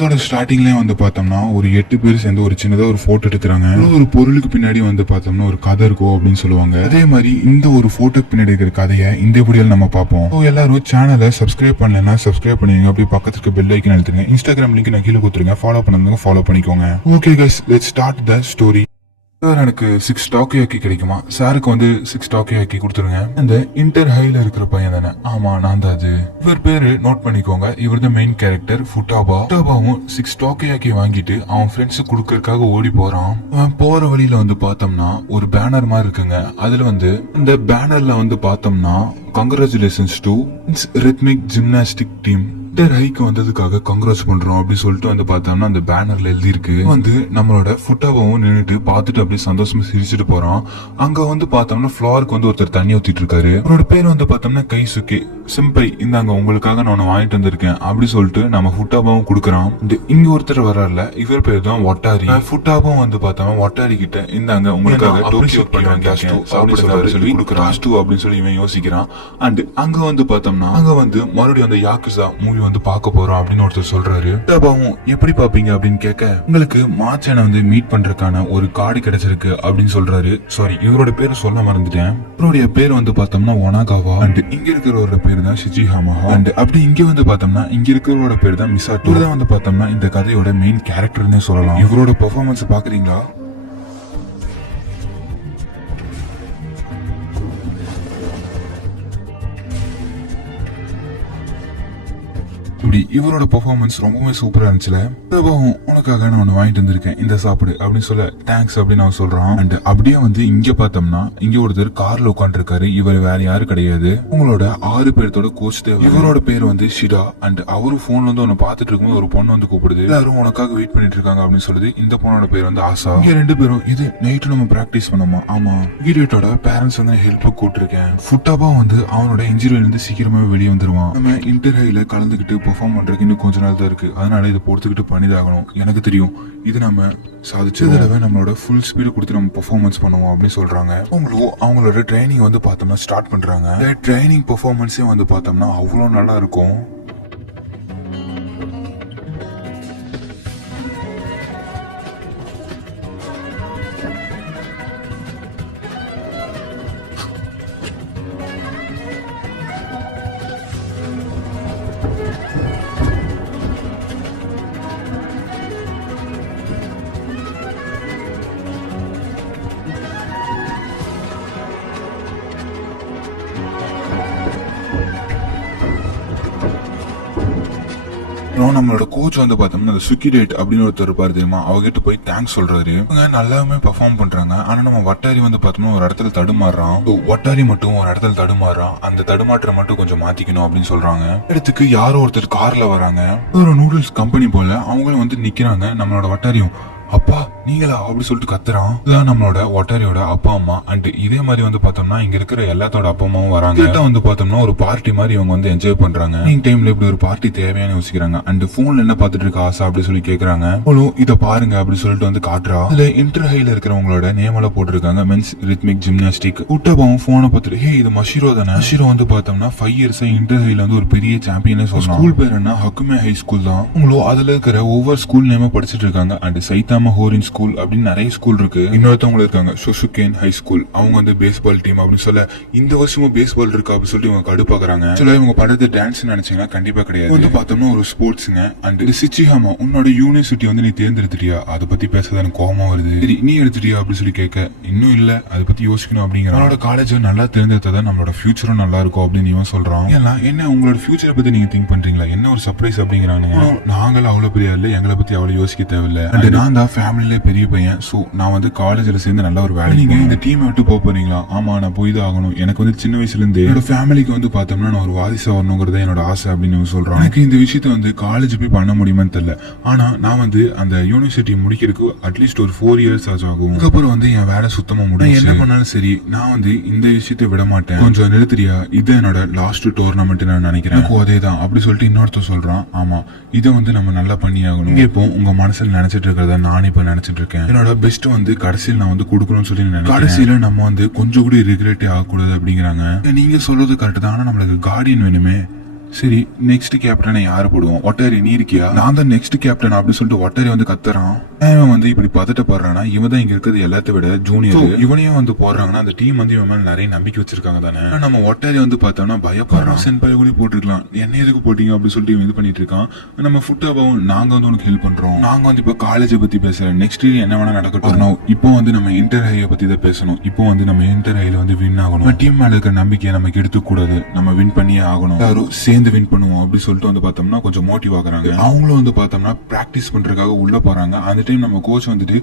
அதோட ஸ்டார்டிங்லயே வந்து பார்த்தோம்னா ஒரு 8 பேர் சேர்ந்து ஒரு சின்னதா ஒரு போட்டோ எடுக்கிறாங்க. ஒரு பொருளுக்கு பின்னாடி வந்து பார்த்தோம்னா ஒரு கதை இருக்கும் அப்படின்னு சொல்லுவாங்க. அதே மாதிரி இந்த ஒரு போட்டோக்கு பின்னாடி இருக்கிற கதையை இந்த வீடியோல நம்ம பார்ப்போம். எல்லாரும் சேனலை சப்ஸ்கிரைப் பண்ணலன்னா சப்ஸ்கிரைப் பண்ணுங்க. அப்படி பக்கத்துக்கு பெல் ஐக்கன் அழுத்துங்க. இன்ஸ்டாகிராம் லிங்க் நான் கீழே கொடுத்துருங்க. ஃபாலோ பண்ணுங்க, ஃபாலோ பண்ணிக்கோங்க. Okay guys, let's start the story. Sir எனக்கு 6 டாக்கியாக்கி கிடைக்குமா? சாருக்கு வந்து 6 டாக்கியாக்கி கொடுத்துருங்க. அந்த இன்டர் ஹைல இருக்கிற பையன் தானே? ஆமா, நான் தான் அது. இவர் பேரு நோட் பண்ணிக்கோங்க. இவர் தான் மெயின் கேரக்டர் ஃபுட்டாபா. ஃபுட்டாபாவும் 6 டாக்கியாக்கி வாங்கிட்டு அவன் ஃப்ரெண்ட்ஸ் குடுக்கறதுக்காக ஓடி போறான். அவன் போற வழியில வந்து பார்த்தோம்னா ஒரு பேனர் மாதிரி இருக்குங்க. அதுல வந்து இந்த பேனர்ல வந்து பார்த்தோம்னா congratulations to rhythmic gymnastic team ஹைக்கு வந்ததுக்காக கங்க்ராட்ஸ் பண்றோம் அப்படின்னு சொல்லிட்டு வந்து பார்த்தோம்னா அந்த பேனர்ல எழுதி இருக்கு. வந்து நம்மளோட ஃபுட்டாவும் நின்னுட்டு பார்த்துட்டு அப்படியே சந்தோஷமா சிரிச்சுட்டு போறான். அங்க வந்து பார்த்தோம்னா ஃப்ளோருக்கு வந்து ஒருத்தர் தண்ணி ஊத்திட்டு இருக்காரு. அவரோட பேர் வந்து பார்த்தோம்னா கைசுகே. சிம்பை, இந்தாங்க உங்களுக்காக நான் வாங்கிட்டு வந்திருக்கேன் அப்படி சொல்லிட்டு நம்ம ஃபுட்டாபாவும் கொடுக்குறான். இங்க ஒருத்தர் வர்றாருல, இவர் பேர் தான் ஒட்டாரி. ஃபுட்டாபாவும் வந்து பார்த்தோம்னா ஒட்டாரி கிட்ட இந்தாங்க உங்களுக்காக டோக்கியோ பண்றேன் சொல்லி கொடுக்குறான் அப்படின்னு சொல்லி இவன் யோசிக்கிறான். அண்ட் அங்க வந்து பார்த்தோம்னா அங்க வந்து மறுபடியும் அந்த யாக்குசா மூவி வந்து பார்க்க போறோம் அப்படின்னு ஒருத்தர் சொல்றாரு. ஃபுட்டாபாவும் எப்படி பாப்பீங்க அப்படின்னு கேட்க, உங்களுக்கு மார்ச்சனை வந்து மீட் பண்றதுக்கான ஒரு கார்டு கிடைச்சிருக்கு அப்படின்னு சொல்றாரு. சாரி, இவரோட பேரு சொல்ல மறந்துட்டேன். இவருடைய பேர் வந்து பார்த்தோம்னா ஒனாகாவா. அண்ட் இங்க இருக்கிறவரோட பேர் தான் ஷிஜிஹாமஹா. அண்ட் அப்படி இங்க வந்து பார்த்தோம்னா இங்க இருக்கிறவரோட பேர் தான் மிசாட்டோ. இவர்தான் வந்து பார்த்தோம்னா இந்த கதையோட மெயின் கேரக்டர்னே சொல்லலாம். இவரோட பெர்ஃபார்மன்ஸ் பாக்குறீங்களா? இப்படி இவரோட பெர்ஃபார்மன்ஸ் ரொம்பவே சூப்பரா இருந்துச்சுல. உனக்காக நான் ஒன்னு வாங்கிட்டு வந்திருக்கேன், இந்த சாப்பிடு அப்படின்னு சொல்ல தேங்க்ஸ் அப்படின்னு நான் சொல்றான். அண்ட் அப்படியே வந்து இங்க பார்த்தோம்னா இங்க ஒருத்தர் கார்ல உட்காந்துருக்காரு. இவர் வேற யாரும் கிடையாது, உங்களோட 6 பேர்த்தோட கோச் தேவை. இவரோட பேர் வந்து ஷிடா. அண்ட் அவரு போன்ல வந்து ஒன்னு பாத்துட்டு இருக்கும்போது ஒரு பொண்ணு வந்து கூப்பிடுது. எல்லாரும் உனக்காக வெயிட் பண்ணிட்டு இருக்காங்க அப்படின்னு சொல்லுது. இந்த பொண்ணோட பேர் வந்து ஆசா. இங்க 2 பேரும் இது நைட்டு நம்ம பிராக்டிஸ் பண்ணோமா? ஆமா, இடியட்டோட பேரண்ட்ஸ் வந்து ஹெல்ப் கூட்டிருக்கேன். ஃபுட்டாபா வந்து அவனோட இன்ஜுரியில இருந்து சீக்கிரமே வெளியே வந்துருவான். நம்ம இன்டர் ஹைல கலந்துகிட்டு பெர்ஃபார்ம் பண்றதுக்கு இன்னும் கொஞ்ச நாள் தான் இருக்கு. அதனால இதை பொறுத்துக்கிட்டு பண்ணிதாகணும். எனக்கு தெரியும் இது நம்ம சாதிச்ச தடவை நம்மளோட ஃபுல் ஸ்பீடு கொடுத்து நம்ம பெர்ஃபார்மன்ஸ் பண்ணுவோம் அப்படின்னு சொல்றாங்க. அவங்களோட ட்ரைனிங் வந்து பார்த்தோம்னா ஸ்டார்ட் பண்றாங்க. ட்ரைனிங் பெர்ஃபார்மன்ஸே வந்து பார்த்தோம்னா அவ்வளோ நல்லா இருக்கும். நம்மளோட கோச் வந்து பார்த்தோம்னா அந்த சுக்கிடேட் அப்படின்னு ஒருத்தர் இருப்பாரு தெரியுமா, அவகிட்ட போய் தேங்க்ஸ் சொல்றாரு. அவங்க நல்லாவே பெர்ஃபார்ம் பண்றாங்க. ஆனா நம்ம வட்டாரி வந்து பார்த்தோம்னா ஒரு இடத்துல தடுமாறுறான். வட்டாரி மட்டும் ஒரு இடத்துல தடுமாறுறான். அந்த தடுமாற்றம் மட்டும் கொஞ்சம் மாத்திக்கணும் அப்படின்னு சொல்றாங்க. இடத்துக்கு யாரோ ஒருத்தர் கார்ல வராங்க. ஒரு நூடுல்ஸ் கம்பெனி போல அவங்களும் வந்து நிக்கிறாங்க. நம்மளோட வட்டாரியும் அப்பா நீங்களா அப்படி சொல்லிட்டு கத்துறான். இதுதான் நம்மளோட ஒட்டாரியோட அப்பா அம்மா. அண்ட் இதே மாதிரி வந்து பார்த்தோம்னா இங்க இருக்கிற எல்லாத்தோட அப்பா அம்மாவும் வராங்க. வந்து பார்த்தோம்னா ஒரு பார்ட்டி மாதிரி இவங்க வந்து என்ஜாய் பண்றாங்க. டைம்ல இப்படி ஒரு பார்ட்டி தேவையான யோசிக்கிறாங்க. அண்ட் போன்ல என்ன பார்த்துட்டு இருக்க ஆசா அப்படி சொல்லி கேக்குறாங்க. இத பாருங்க அப்படி சொல்லிட்டு வந்து காட்டுறா. இதுல இன்டர் ஹைல இருக்கிறவங்களோட நேமல போட்டிருக்காங்க மென்ஸ் ரித்மிக் ஜிம்னாஸ்டிக். உட்டபாவும் போனை பார்த்துட்டு ஹே இது மஷிரோ தானே. மஷிரோ வந்து பார்த்தோம்னா 5 இயர்ஸ் இன்டர் ஹைல வந்து ஒரு பெரிய சாம்பியனே சொல்லலாம். ஸ்கூல் பேர் என்ன ஹக்குமே ஹை ஸ்கூல் தான். அதுல இருக்கிற ஒவ்வொரு ஸ்கூல் நேம படிச்சிட்டு இருக்காங்க. அண்ட் சைதா ஹோரின் ஸ்கூல் அப்படின்னு நிறைய ஸ்கூல் இருக்கு. இன்னொருத்தவங்க இருக்காங்க ஷோஷுகேன் ஹை ஸ்கூல். அவங்க வந்து பேஸ்பால் டீம் அப்படின்னு சொல்ல இந்த வருஷமும் பேஸ்பால் இருக்கு அப்படின்னு சொல்லிட்டு இவங்க கடுப்பாக்குறாங்க. இவங்க பண்றது டான்ஸ் நினைச்சீங்கன்னா கண்டிப்பா கிடையாது. வந்து பார்த்தோம்னா ஒரு ஸ்போர்ட்ஸ்ங்க. அண்ட் சிச்சிஹாமா உன்னோட யூனிவர்சிட்டி வந்து நீ தேர்ந்தெடுத்துட்டியா? அதை பத்தி பேசுறது எனக்கு கோபமா வருது. சரி நீ எடுத்துட்டியா அப்படின்னு சொல்லி கேட்க இன்னும் இல்ல, அதை பத்தி யோசிக்கணும் அப்படிங்கிற. நம்மளோட காலேஜ் நல்லா தேர்ந்தெடுத்தா நம்மளோட ஃபியூச்சரும் நல்லா இருக்கும் அப்படின்னு இவன் சொல்றான். என்ன உங்களோட ஃபியூச்சரை பத்தி நீங்க திங்க் பண்றீங்களா? என்ன ஒரு சர்ப்ரைஸ் அப்படிங்கிறாங்க. நாங்கள் அவ்வளவு பெரிய இல்ல, எங்களை பத்தி அவ்வளவு யோசிக்க தேவையில்லை. அண்ட் நான் தான் ஃபேமிலியிலே பெரிய பையன். சோ நான் வந்து காலேஜ்ல சேர்ந்து நல்ல ஒரு வேலை. நீங்க இந்த டீம் விட்டு போக போறீங்களா? ஆமா நான் போய் தான் ஆகணும். எனக்கு வந்து சின்ன வயசுல இருந்து என்னோட ஃபேமிலிக்கு வந்து பார்த்தோம்னா நான் ஒரு வாரிசா வரணுங்கிறத என்னோட ஆசை அப்படின்னு சொல்றான். எனக்கு இந்த விஷயத்த வந்து காலேஜ் போய் பண்ண முடியுமான்னு தெரியல. ஆனா நான் வந்து அந்த யூனிவர்சிட்டி முடிக்கிறதுக்கு அட்லீஸ்ட் ஒரு 4 இயர்ஸ் ஆகும். அதுக்கப்புறம் வந்து என் வேலை சுத்தமா முடியும். என்ன பண்ணாலும் சரி நான் வந்து இந்த விஷயத்த விட மாட்டேன். கொஞ்சம் நிறுத்துறியா? இது என்னோட லாஸ்ட் டோர்னமெண்ட் நான் நினைக்கிறேன். அதேதான் அப்படி சொல்லிட்டு இன்னொருத்தர் சொல்றான். ஆமா இதை வந்து நம்ம நல்லா பண்ணி ஆகணும். இப்போ உங்க மனசுல நினைச்சிட்டு இருக்கிறத நான் இப்ப நினைச்சிட்டு இருக்கேன். என்னோட பெஸ்ட் வந்து கடைசியில் நான் வந்து கொடுக்கணும்னு சொல்லி நினைக்கிறேன். கடைசியில நம்ம வந்து கொஞ்சம் கூட ரிக்ரெட்டே ஆகக்கூடாது அப்படிங்கிறாங்க. நீங்க சொல்றது கரெக்ட் தான். ஆனா நம்மளுக்கு கார்டியன் வேணுமே. சரி நெக்ஸ்ட் கேப்டனை யாரு போடுவோம்? ஒட்டாரி நீ இருக்கியா? நான் தான் நெக்ஸ்ட் கேப்டன் அப்படின்னு சொல்லிட்டு ஒட்டாரி வந்து கத்துறான். இவன் வந்து இப்படி பதட்டப்படுறானா, இவன் தான் இங்க இருக்கிறது எல்லாத்த விட ஜூனியர். இவனையும் வந்து போடுறாங்கன்னா அந்த டீம் வந்து இவன் மேல நிறைய நம்பிக்கை வச்சிருக்காங்க தானே. நம்ம ஒட்டாரி வந்து பார்த்தோம்னா பயப்படுறான். சென்பாய் கூட போட்டுருக்கலாம், என்ன எதுக்கு போட்டீங்க அப்படின்னு சொல்லிட்டு இவன் இது பண்ணிட்டு இருக்கான். நம்ம ஃபுட்டாபாவும் நாங்க வந்து உனக்கு ஹெல்ப் பண்றோம். நாங்க வந்து இப்ப காலேஜை பத்தி பேசுறேன், நெக்ஸ்ட் என்ன வேணா நடக்கட்டும். இப்போ வந்து நம்ம இன்டர் ஹையை பத்தி தான் பேசணும். இப்போ வந்து நம்ம இன்டர் ஹைல வந்து வின் ஆகணும். டீம் மேல இருக்கிற நம்பிக்கையை நமக்கு எடுத்துக்க கூடாது, நம்ம வின் பண்ணியே ஆகணும். எல்லாரும் சேர்ந்து வின் பண்ணுவோம் அப்படி சொல்லிட்டு வந்து பார்த்தோம்னா கொஞ்சம் மோட்டிவ் ஆகுறாங்க. அவங்களும் வந்து பார்த்தோம்னா பிராக்டிஸ் பண்றதுக்காக உள்ள போறாங்க. அந்த டைம் நம்ம கோச் வந்துட்டு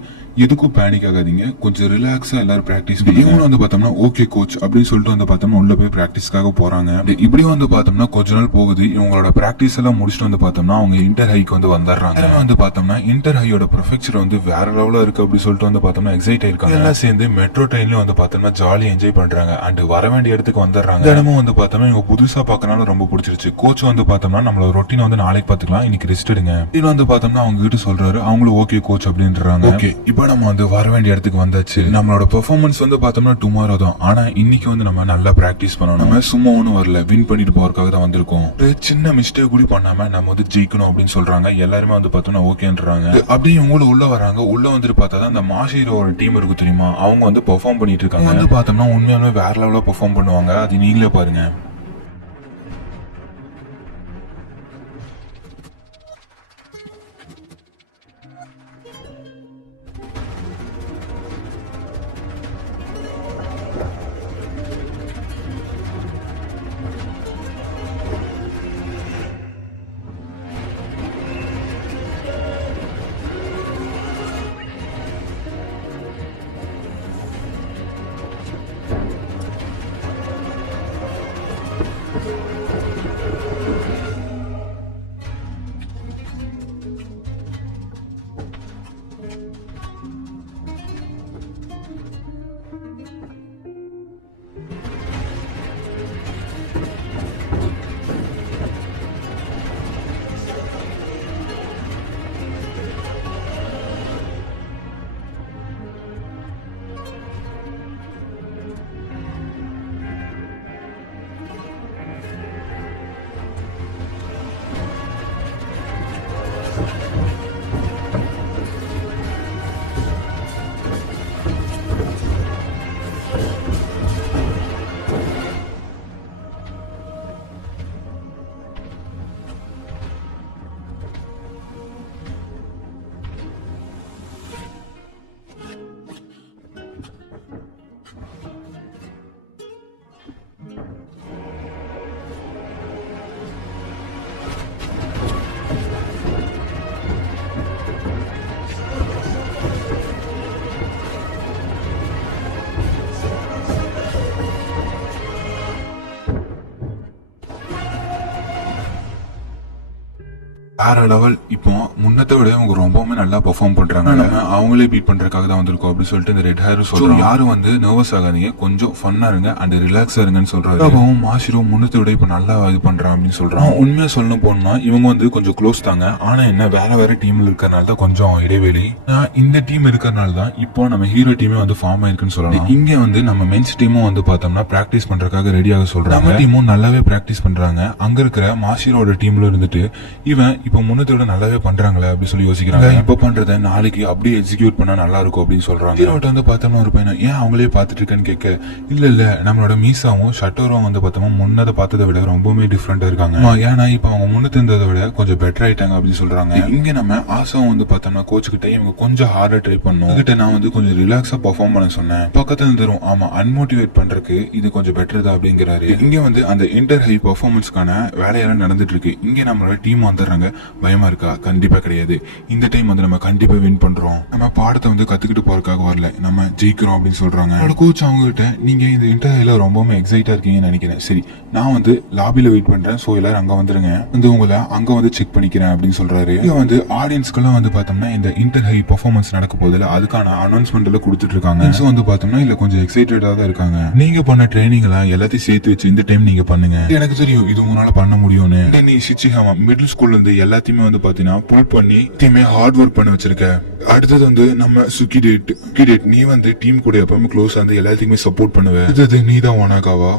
எதுக்கும் பேனிக் ஆகாதீங்க, கொஞ்சம் ரிலாக்ஸா எல்லாரும் பிராக்டிஸ் பண்ணுங்க. இவங்களும் வந்து பார்த்தோம்னா ஓகே கோச் அப்படின்னு சொல்லிட்டு வந்து பார்த்தோம்னா உள்ள போய் பிராக்டிஸ்க்காக போறாங்க. இப்படி வந்து பார்த்தோம்னா கொஞ்ச நாள் போகுது. இவங்களோட பிராக்டிஸ் எல்லாம் முடிச்சுட்டு வந்து பார்த்தோம்னா அவங்க இன்டர் ஹைக்கு வந்து வந்துடுறாங்க. வந்து பார்த்தோம்னா இன்டர் ஹையோட ப்ரொஃபெக்சர் வந்து வேற லெவலா இருக்கு அப்படி சொல்லிட்டு வந்து பார்த்தோம்னா எக்ஸைட் ஆயிருக்காங்க. எல்லாம் சேர்ந்து மெட்ரோ ட்ரெயின்ல வந்து பார்த்தோம்னா ஜாலியா என்ஜாய் பண்றாங்க. அண்ட் வர வேண்டிய இடத்துக்கு வந்துடுறாங்க. தினமும் வந்து பார்த்தோம்னா இவங்க புதுசா பார்க்கறனால ரொம்ப பிடிச்சிருச்சு. கோச் வந்து பார்த்தோம்னா நம்மளோட ரொட்டீன் வந்து நாளைக்கு பாத்துக்கலாம், இன்னைக்கு ரெஸ்ட் எடுங்க இன்னும் வந்து பார்த்தோம்னா அவங்க கிட்ட சொல்றாரு. அவங்களும் ஓகே கோச் அப்படின்றாங்க. ஓகே இப்போ நம்ம வந்து வர வேண்டிய இடத்துக்கு வந்தாச்சு. நம்மளோட பெர்ஃபார்மன்ஸ் வந்து பார்த்தோம்னா டுமாரோ தான். ஆனா இன்னைக்கு வந்து நம்ம நல்லா பிராக்டிஸ் பண்ணணும். நம்ம சும்மா ஒன்னும் வரல, வின் பண்ணிட்டு போறதுக்காக தான் வந்திருக்கோம். சின்ன மிஸ்டேக் கூட பண்ணாம நம்ம வந்து ஜெயிக்கணும் அப்படின்னு சொல்றாங்க. எல்லாருமே வந்து பார்த்தோம்னா ஓகேன்றாங்க. அப்படியே இவங்களும் உள்ள வராங்க. உள்ள வந்துட்டு பார்த்தா தான் அந்த மாஷீரோட டீம் இருக்கு தெரியுமா, அவங்க வந்து பெர்ஃபார்ம் பண்ணிட்டு இருக்காங்க. வந்து பார்த்தோம்னா உண்மையாலுமே வேற லெவலா பெர்ஃபார்ம் பண்ணுவாங்க. அது நீங்களே பாருங்க. வேற லெவல். இப்போ முன்னத்தை விட அவங்க ரொம்பவுமே நல்லா பெர்ஃபார்ம் பண்றாங்க. நம்ம அவங்களே பீட் பண்றதுக்காக தான் வந்திருக்கோம் அப்படின்னு சொல்லிட்டு இந்த ரெட் ஹேர் சொல்றோம். யாரும் வந்து நர்வஸ் ஆகாதீங்க, கொஞ்சம் ஃபன்னா இருங்க அண்ட் ரிலாக்ஸா இருங்கன்னு சொல்றாரு. அவன் மாஷிரோ முன்னத்தை விட இப்ப நல்லா இது பண்றான் அப்படின்னு சொல்றான். உண்மையா சொல்லணும் போனா இவங்க வந்து கொஞ்சம் க்ளோஸ் தாங்க. ஆனா என்ன வேற வேற டீம்ல இருக்கறனால தான் கொஞ்சம் இடைவெளி. இந்த டீம் இருக்கறனால தான் இப்போ நம்ம ஹீரோ டீமே வந்து ஃபார்ம் ஆயிருக்குன்னு சொல்லலாம். இங்க வந்து நம்ம மென்ஸ் டீமும் வந்து பார்த்தோம்னா பிராக்டிஸ் பண்றதுக்காக ரெடியாக சொல்றாங்க. நம்ம டீமும் நல்லாவே பிராக்டிஸ் பண்றாங்க. அங்க இருக்கிற மாஷிரோட டீம்ல இருந்துட்டு இவன் இப்ப முன்னத்தோட நல்லாவே பண்றாங்களே அப்படி சொல்லி யோசிக்கிறாங்க. இப்ப பண்றத நாளைக்கு அப்படியே எக்ஸிக்யூட் பண்ணா நல்லா இருக்கும் அப்படின்னு சொல்றாங்க. ஹீரோட்ட வந்து பார்த்தோம்னா ஒரு பையன் ஏன் அவங்களே பார்த்துட்டு இருக்கேன்னு கேட்க, இல்ல நம்மளோட மீசாவும் ஷட்டரும் வந்து பார்த்தோம்னா முன்னதை பார்த்ததை விட ரொம்பவுமே டிஃப்ரெண்டா இருக்காங்க. ஏன்னா இப்ப அவங்க முன்னத்து இருந்ததை விட கொஞ்சம் பெட்டர் ஆயிட்டாங்க அப்படின்னு சொல்றாங்க. இங்க நம்ம ஆசாவும் வந்து பார்த்தோம்னா கோச் கிட்ட இவங்க கொஞ்சம் ஹார்டா ட்ரை பண்ணும் கிட்ட நான் வந்து கொஞ்சம் ரிலாக்ஸா பெர்ஃபார்ம் பண்ண சொன்னேன். பக்கத்துல தரும் ஆமா அன்மோட்டிவேட் பண்றதுக்கு இது கொஞ்சம் பெட்டர் தான் அப்படிங்கிறாரு. இங்க வந்து அந்த இன்டர் ஹை பெர்ஃபார்மன்ஸ்க்கான வேலையெல்லாம் நடந்துட்டு இருக்கு. இங்க நம்மளோட டீம் வந்துடுறாங்க. பயமா இருக்கா? கண்டிப்பா கிடையாது. இந்த டைம் வந்து நம்ம கண்டிப்பா வின் பண்றோம். நம்ம பாடத்தை வந்து கத்துக்கிட்டு போறதுக்காக வரல, நம்ம ஜெயிக்கிறோம் அப்படின்னு சொல்றாங்க. கோச் அவங்க கிட்ட நீங்க இந்த இன்டர்வியூல ரொம்பவுமே எக்ஸைட்டா இருக்கீங்கன்னு நினைக்கிறேன். சரி நான் வந்து லாபில வெயிட் பண்றேன், சோ எல்லாரும் அங்க வந்துருங்க, வந்து உங்களை அங்க வந்து செக் பண்ணிக்கிறேன் அப்படின்னு சொல்றாரு. இங்க வந்து ஆடியன்ஸ்க்கெல்லாம் வந்து பார்த்தோம்னா இந்த இன்டர் ஹை பெர்ஃபார்மன்ஸ் நடக்க போதில்ல, அதுக்கான அனௌன்ஸ்மெண்ட் எல்லாம் கொடுத்துட்டு இருக்காங்க. சோ வந்து பார்த்தோம்னா இல்ல கொஞ்சம் எக்ஸைட்டடா தான் இருக்காங்க. நீங்க பண்ண ட்ரைனிங் எல்லாம் எல்லாத்தையும் சேர்த்து வச்சு இந்த டைம் நீங்க பண்ணுங்க. எனக்கு தெரியும் இது உங்களால பண்ண முடியும்னு. நீ சிச்சிஹாமா மிடில் ஸ்கூல்ல இருந்து எல்லாத்தையுமே வந்து பாத்தீங்கன்னா புல் பண்ணி டீமே ஹார்ட் ஒர்க் பண்ண வச்சிருக்க. அடுத்தது வந்து நம்ம சுக்கிடேட். நீ வந்து டீம் கூட எப்பவுமே க்ளோஸ் வந்து எல்லாத்துக்குமே சப்போர்ட் பண்ணுவ. அடுத்தது நீ தான் ஒனாகாவா.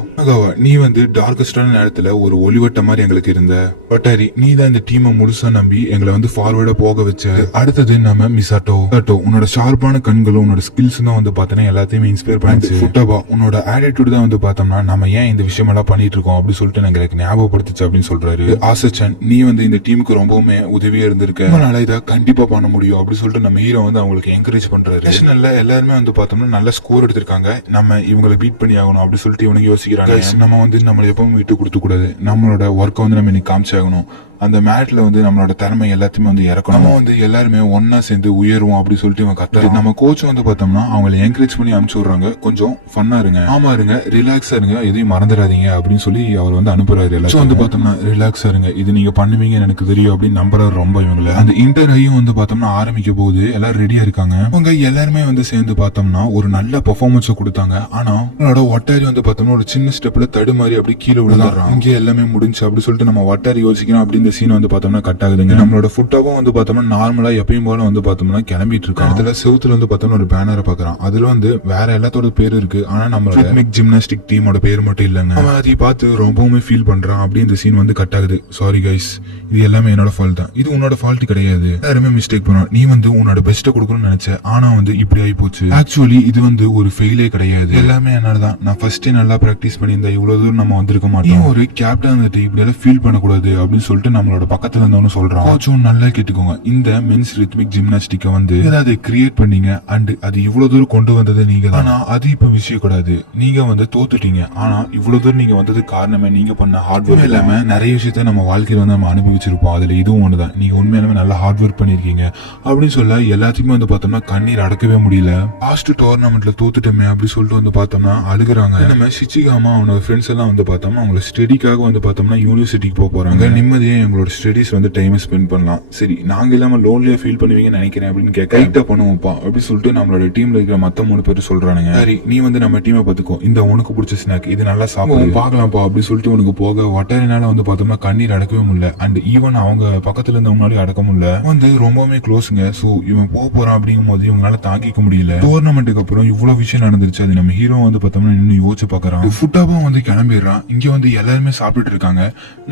நீ வந்து டார்கஸ்டான நேரத்துல ஒரு ஒளிவட்ட மாதிரி எங்களுக்கு இருந்த. பட்டாரி நீ தான் இந்த டீமை முழுசா நம்பி எங்களை வந்து ஃபார்வர்டா போக வச்ச. அடுத்தது நம்ம மிசாட்டோ. உன்னோட ஷார்ப்பான கண்களும் உன்னோட ஸ்கில்ஸ் தான் வந்து பாத்தீங்கன்னா எல்லாத்தையுமே இன்ஸ்பயர் பண்ணிச்சு. ஃபுட்டபா உன்னோட ஆட்டிடியூட் தான் வந்து பார்த்தோம்னா நம்ம ஏன் இந்த விஷயம் எல்லாம் பண்ணிட்டு இருக்கோம் அப்படின்னு சொல்லிட்டு எங்களுக்கு ஞாபகப்படுத்துச்சு அப்படின்னு சொல்றாரு. ஆசச்சன் நீ வந்து இந்த டீமுக்கு ரொம்பவுமே உதவியா இருந்திருக்க. அதனால இதை கண்டிப்பா பண்ண முடியும் அப்படின்னு சொல்லிட்டு நம்ம ஹீரோ வந்து அவங்களுக்கு என்கரேஜ் பண்றாரு. நேஷனல்ல எல்லாருமே வந்து பார்த்தோம்னா நல்ல ஸ்கோர் எடுத்திருக்காங்க. நம்ம இவங்களை பீட் பண்ணி ஆகணும் அப்படின்னு சொல்லிட்டு இவனுக்கு யோசிக்கிறாங்க. நம்ம வந்து நம்மள எப்பவும் விட்டு கொடுத்து கூடாது. நம்மளோட ஒர்க்கை வந்து நம்ம இன்னைக்கு காமிச்சு ஆகணும். அந்த மேட்ல வந்து நம்மளோட திறமை எல்லாத்தையுமே வந்து இறக்கணும். நம்ம வந்து எல்லாருமே ஒன்னா சேர்ந்து உயர்வோம் அப்படின்னு சொல்லிட்டு இவன் கத்துறாரு. நம்ம கோச் வந்து பார்த்தோம்னா அவங்களை என்கரேஜ் பண்ணி அனுப்பிச்சு விடுறாங்க. கொஞ்சம் ஃபன்னா இருங்க, ஆமா இருங்க, ரிலாக்ஸா இருங்க, எதையும் மறந்துடாதீங்க அப்படின்னு சொல்லி அவர் வந்து அனுப்புறாரு. எல்லாரும் வந்து பார்த்தோம்னா ரிலாக்ஸா இருங்க, இது நீங்க பண்ணுவீங்கன்னு எனக்கு தெரியும் அப்படின்னு நம்புறாரு ரொம்ப இவங்களை. அந்த இன்டர்வியூ வந்து பார்த்தோம்னா ஆரம்பிக்க போகுது. எல்லாரும் ரெடியா இருக்காங்க. அவங்க எல்லாருமே வந்து சேர்ந்து பார்த்தோம்னா ஒரு நல்ல பெர்ஃபார்மன்ஸ் கொடுத்தாங்க. ஆனா அவனோட ஒட்டாரி வந்து பார்த்தோம்னா ஒரு சின்ன ஸ்டெப்ல தடுமாறி அப்படி கீழே விழுந்துறான். இங்கே எல்லாமே முடிஞ்சு அப்படி சொல்லிட்டு நம்ம ஒட்டாரி யோசிக்கிறோம். அப்படி சீன் வந்து பார்த்தோம்னா கட் ஆகுதுங்க. நம்மளோட ஃபுட்டாவும் வந்து பார்த்தோம்னா நார்மலா எப்பயும் போல வந்து பார்த்தோம்னா கிளம்பிட்டு இருக்கான். அதுல செவுத்துல வந்து பார்த்தோம்னா ஒரு பேனரை பாக்குறான். அதுல வந்து வேற எல்லாத்தோட பேர் இருக்கு. ஆனா நம்ம ரித்மிக் ஜிம்னாஸ்டிக் டீமோட பேர் மட்டும் இல்லைங்க. அவன் அதை பார்த்து ரொம்பவுமே ஃபீல் பண்றான். அப்படி இந்த சீன் வந்து கட் ஆகுது. சாரி கைஸ், இது எல்லாமே என்னோட ஃபால்ட் தான். இது உன்னோட ஃபால்ட் கிடையாது. எல்லாருமே மிஸ்டேக் பண்ணா. நீ வந்து உன்னோட பெஸ்ட்டை கொடுக்கணும்னு நினைச்ச. ஆனா வந்து இப்படி ஆகி போச்சு. ஆக்சுவலி இது வந்து ஒரு ஃபெயிலே கிடையாது. எல்லாமே என்னாலதான். நான் ஃபர்ஸ்டே நல்லா பிராக்டிஸ் பண்ணியிருந்தா இவ்வளவு தூரம் நம்ம வந்திருக்க மாட்டோம். ஒரு கேப்டன் வந்துட்டு இப்படி எல்லாம் ஃபீல் பண்ணக்கூடாது அப்படின்னு சொல்லிட்டு நம்மளோட பக்கத்துல இருந்தவனு சொல்றான். கோச்சும் நல்லா கேட்டுக்கோங்க. இந்த மென்ஸ் ரித்மிக் ஜிம்னாஸ்டிக்கை வந்து ஏதாவது கிரியேட் பண்ணீங்க அண்ட் அது இவ்வளவு தூரம் கொண்டு வந்தது நீங்க தான். ஆனா அது இப்ப விஷயம் கூடாது. நீங்க வந்து தோத்துட்டீங்க. ஆனா இவ்வளவு தூரம் நீங்க வந்ததுக்கு காரணமே நீங்க பண்ண ஹார்ட் ஒர்க். இல்லாம நிறைய விஷயத்த நம்ம வாழ்க்கையில வந்து நம்ம அனுபவிச்சிருப்போம். அதுல இதுவும் ஒண்ணுதான். நீங்க உண்மையாலுமே நல்லா ஹார்ட் ஒர்க் பண்ணிருக்கீங்க அப்படின்னு சொல்ல எல்லாத்துக்குமே வந்து பார்த்தோம்னா கண்ணீர் அடக்கவே முடியல. லாஸ்ட் டோர்னமெண்ட்ல தோத்துட்டோமே அப்படின்னு சொல்லிட்டு வந்து பார்த்தோம்னா அழுகுறாங்க. நம்ம சிச்சிகாமா அவனோட ஃப்ரெண்ட்ஸ் எல்லாம் வந்து பார்த்தோம்னா அவங்களோட ஸ்டடிக்காக வந்து பார்த்தோம்னா யூனிவர்சிட்டிக்கு போறாங்க. நிம்மதியா எங்களோட ஸ்டடிஸ் வந்து டைம் ஸ்பெண்ட் பண்ணலாம். சரி, நாங்க இல்லாம லோன்லியா ஃபீல் பண்ணுவீங்கன்னு நினைக்கிறேன் அப்படின்னு கைட்டா பண்ணுவோம்ப்பா அப்படி சொல்லிட்டு நம்மளோட டீம்ல இருக்கிற மத்த 3 பேர் சொல்றானுங்க. சரி, நீ வந்து நம்ம டீமை பார்த்துக்கோ. இந்த உனக்கு பிடிச்ச ஸ்நாக் இது நல்லா சாப்பிடும் பாக்கலாம்ப்பா அப்படி சொல்லிட்டு உனக்கு போக ஒட்டாரினால வந்து பார்த்தோம்னா கண்ணீர் அடக்கவே முடியல. அண்ட் ஈவன் அவங்க பக்கத்துல இருந்தவங்களாலே அடக்க முடியல. வந்து ரொம்பவுமே க்ளோஸுங்க. சோ இவன் போறான் அப்படிங்கும் போது இவங்களால தாங்கிக்க முடியல. டோர்னமெண்ட்டுக்கு அப்புறம் இவ்வளவு விஷயம் நடந்துருச்சு. அது நம்ம ஹீரோ வந்து பார்த்தோம்னா இன்னும் யோசிச்சு பாக்குறான். ஃபுட்டாபா வந்து கிளம்பிடுறான். இங்க வந்து எல்லாருமே சாப்பிட்டுட்டு இருக்காங்க.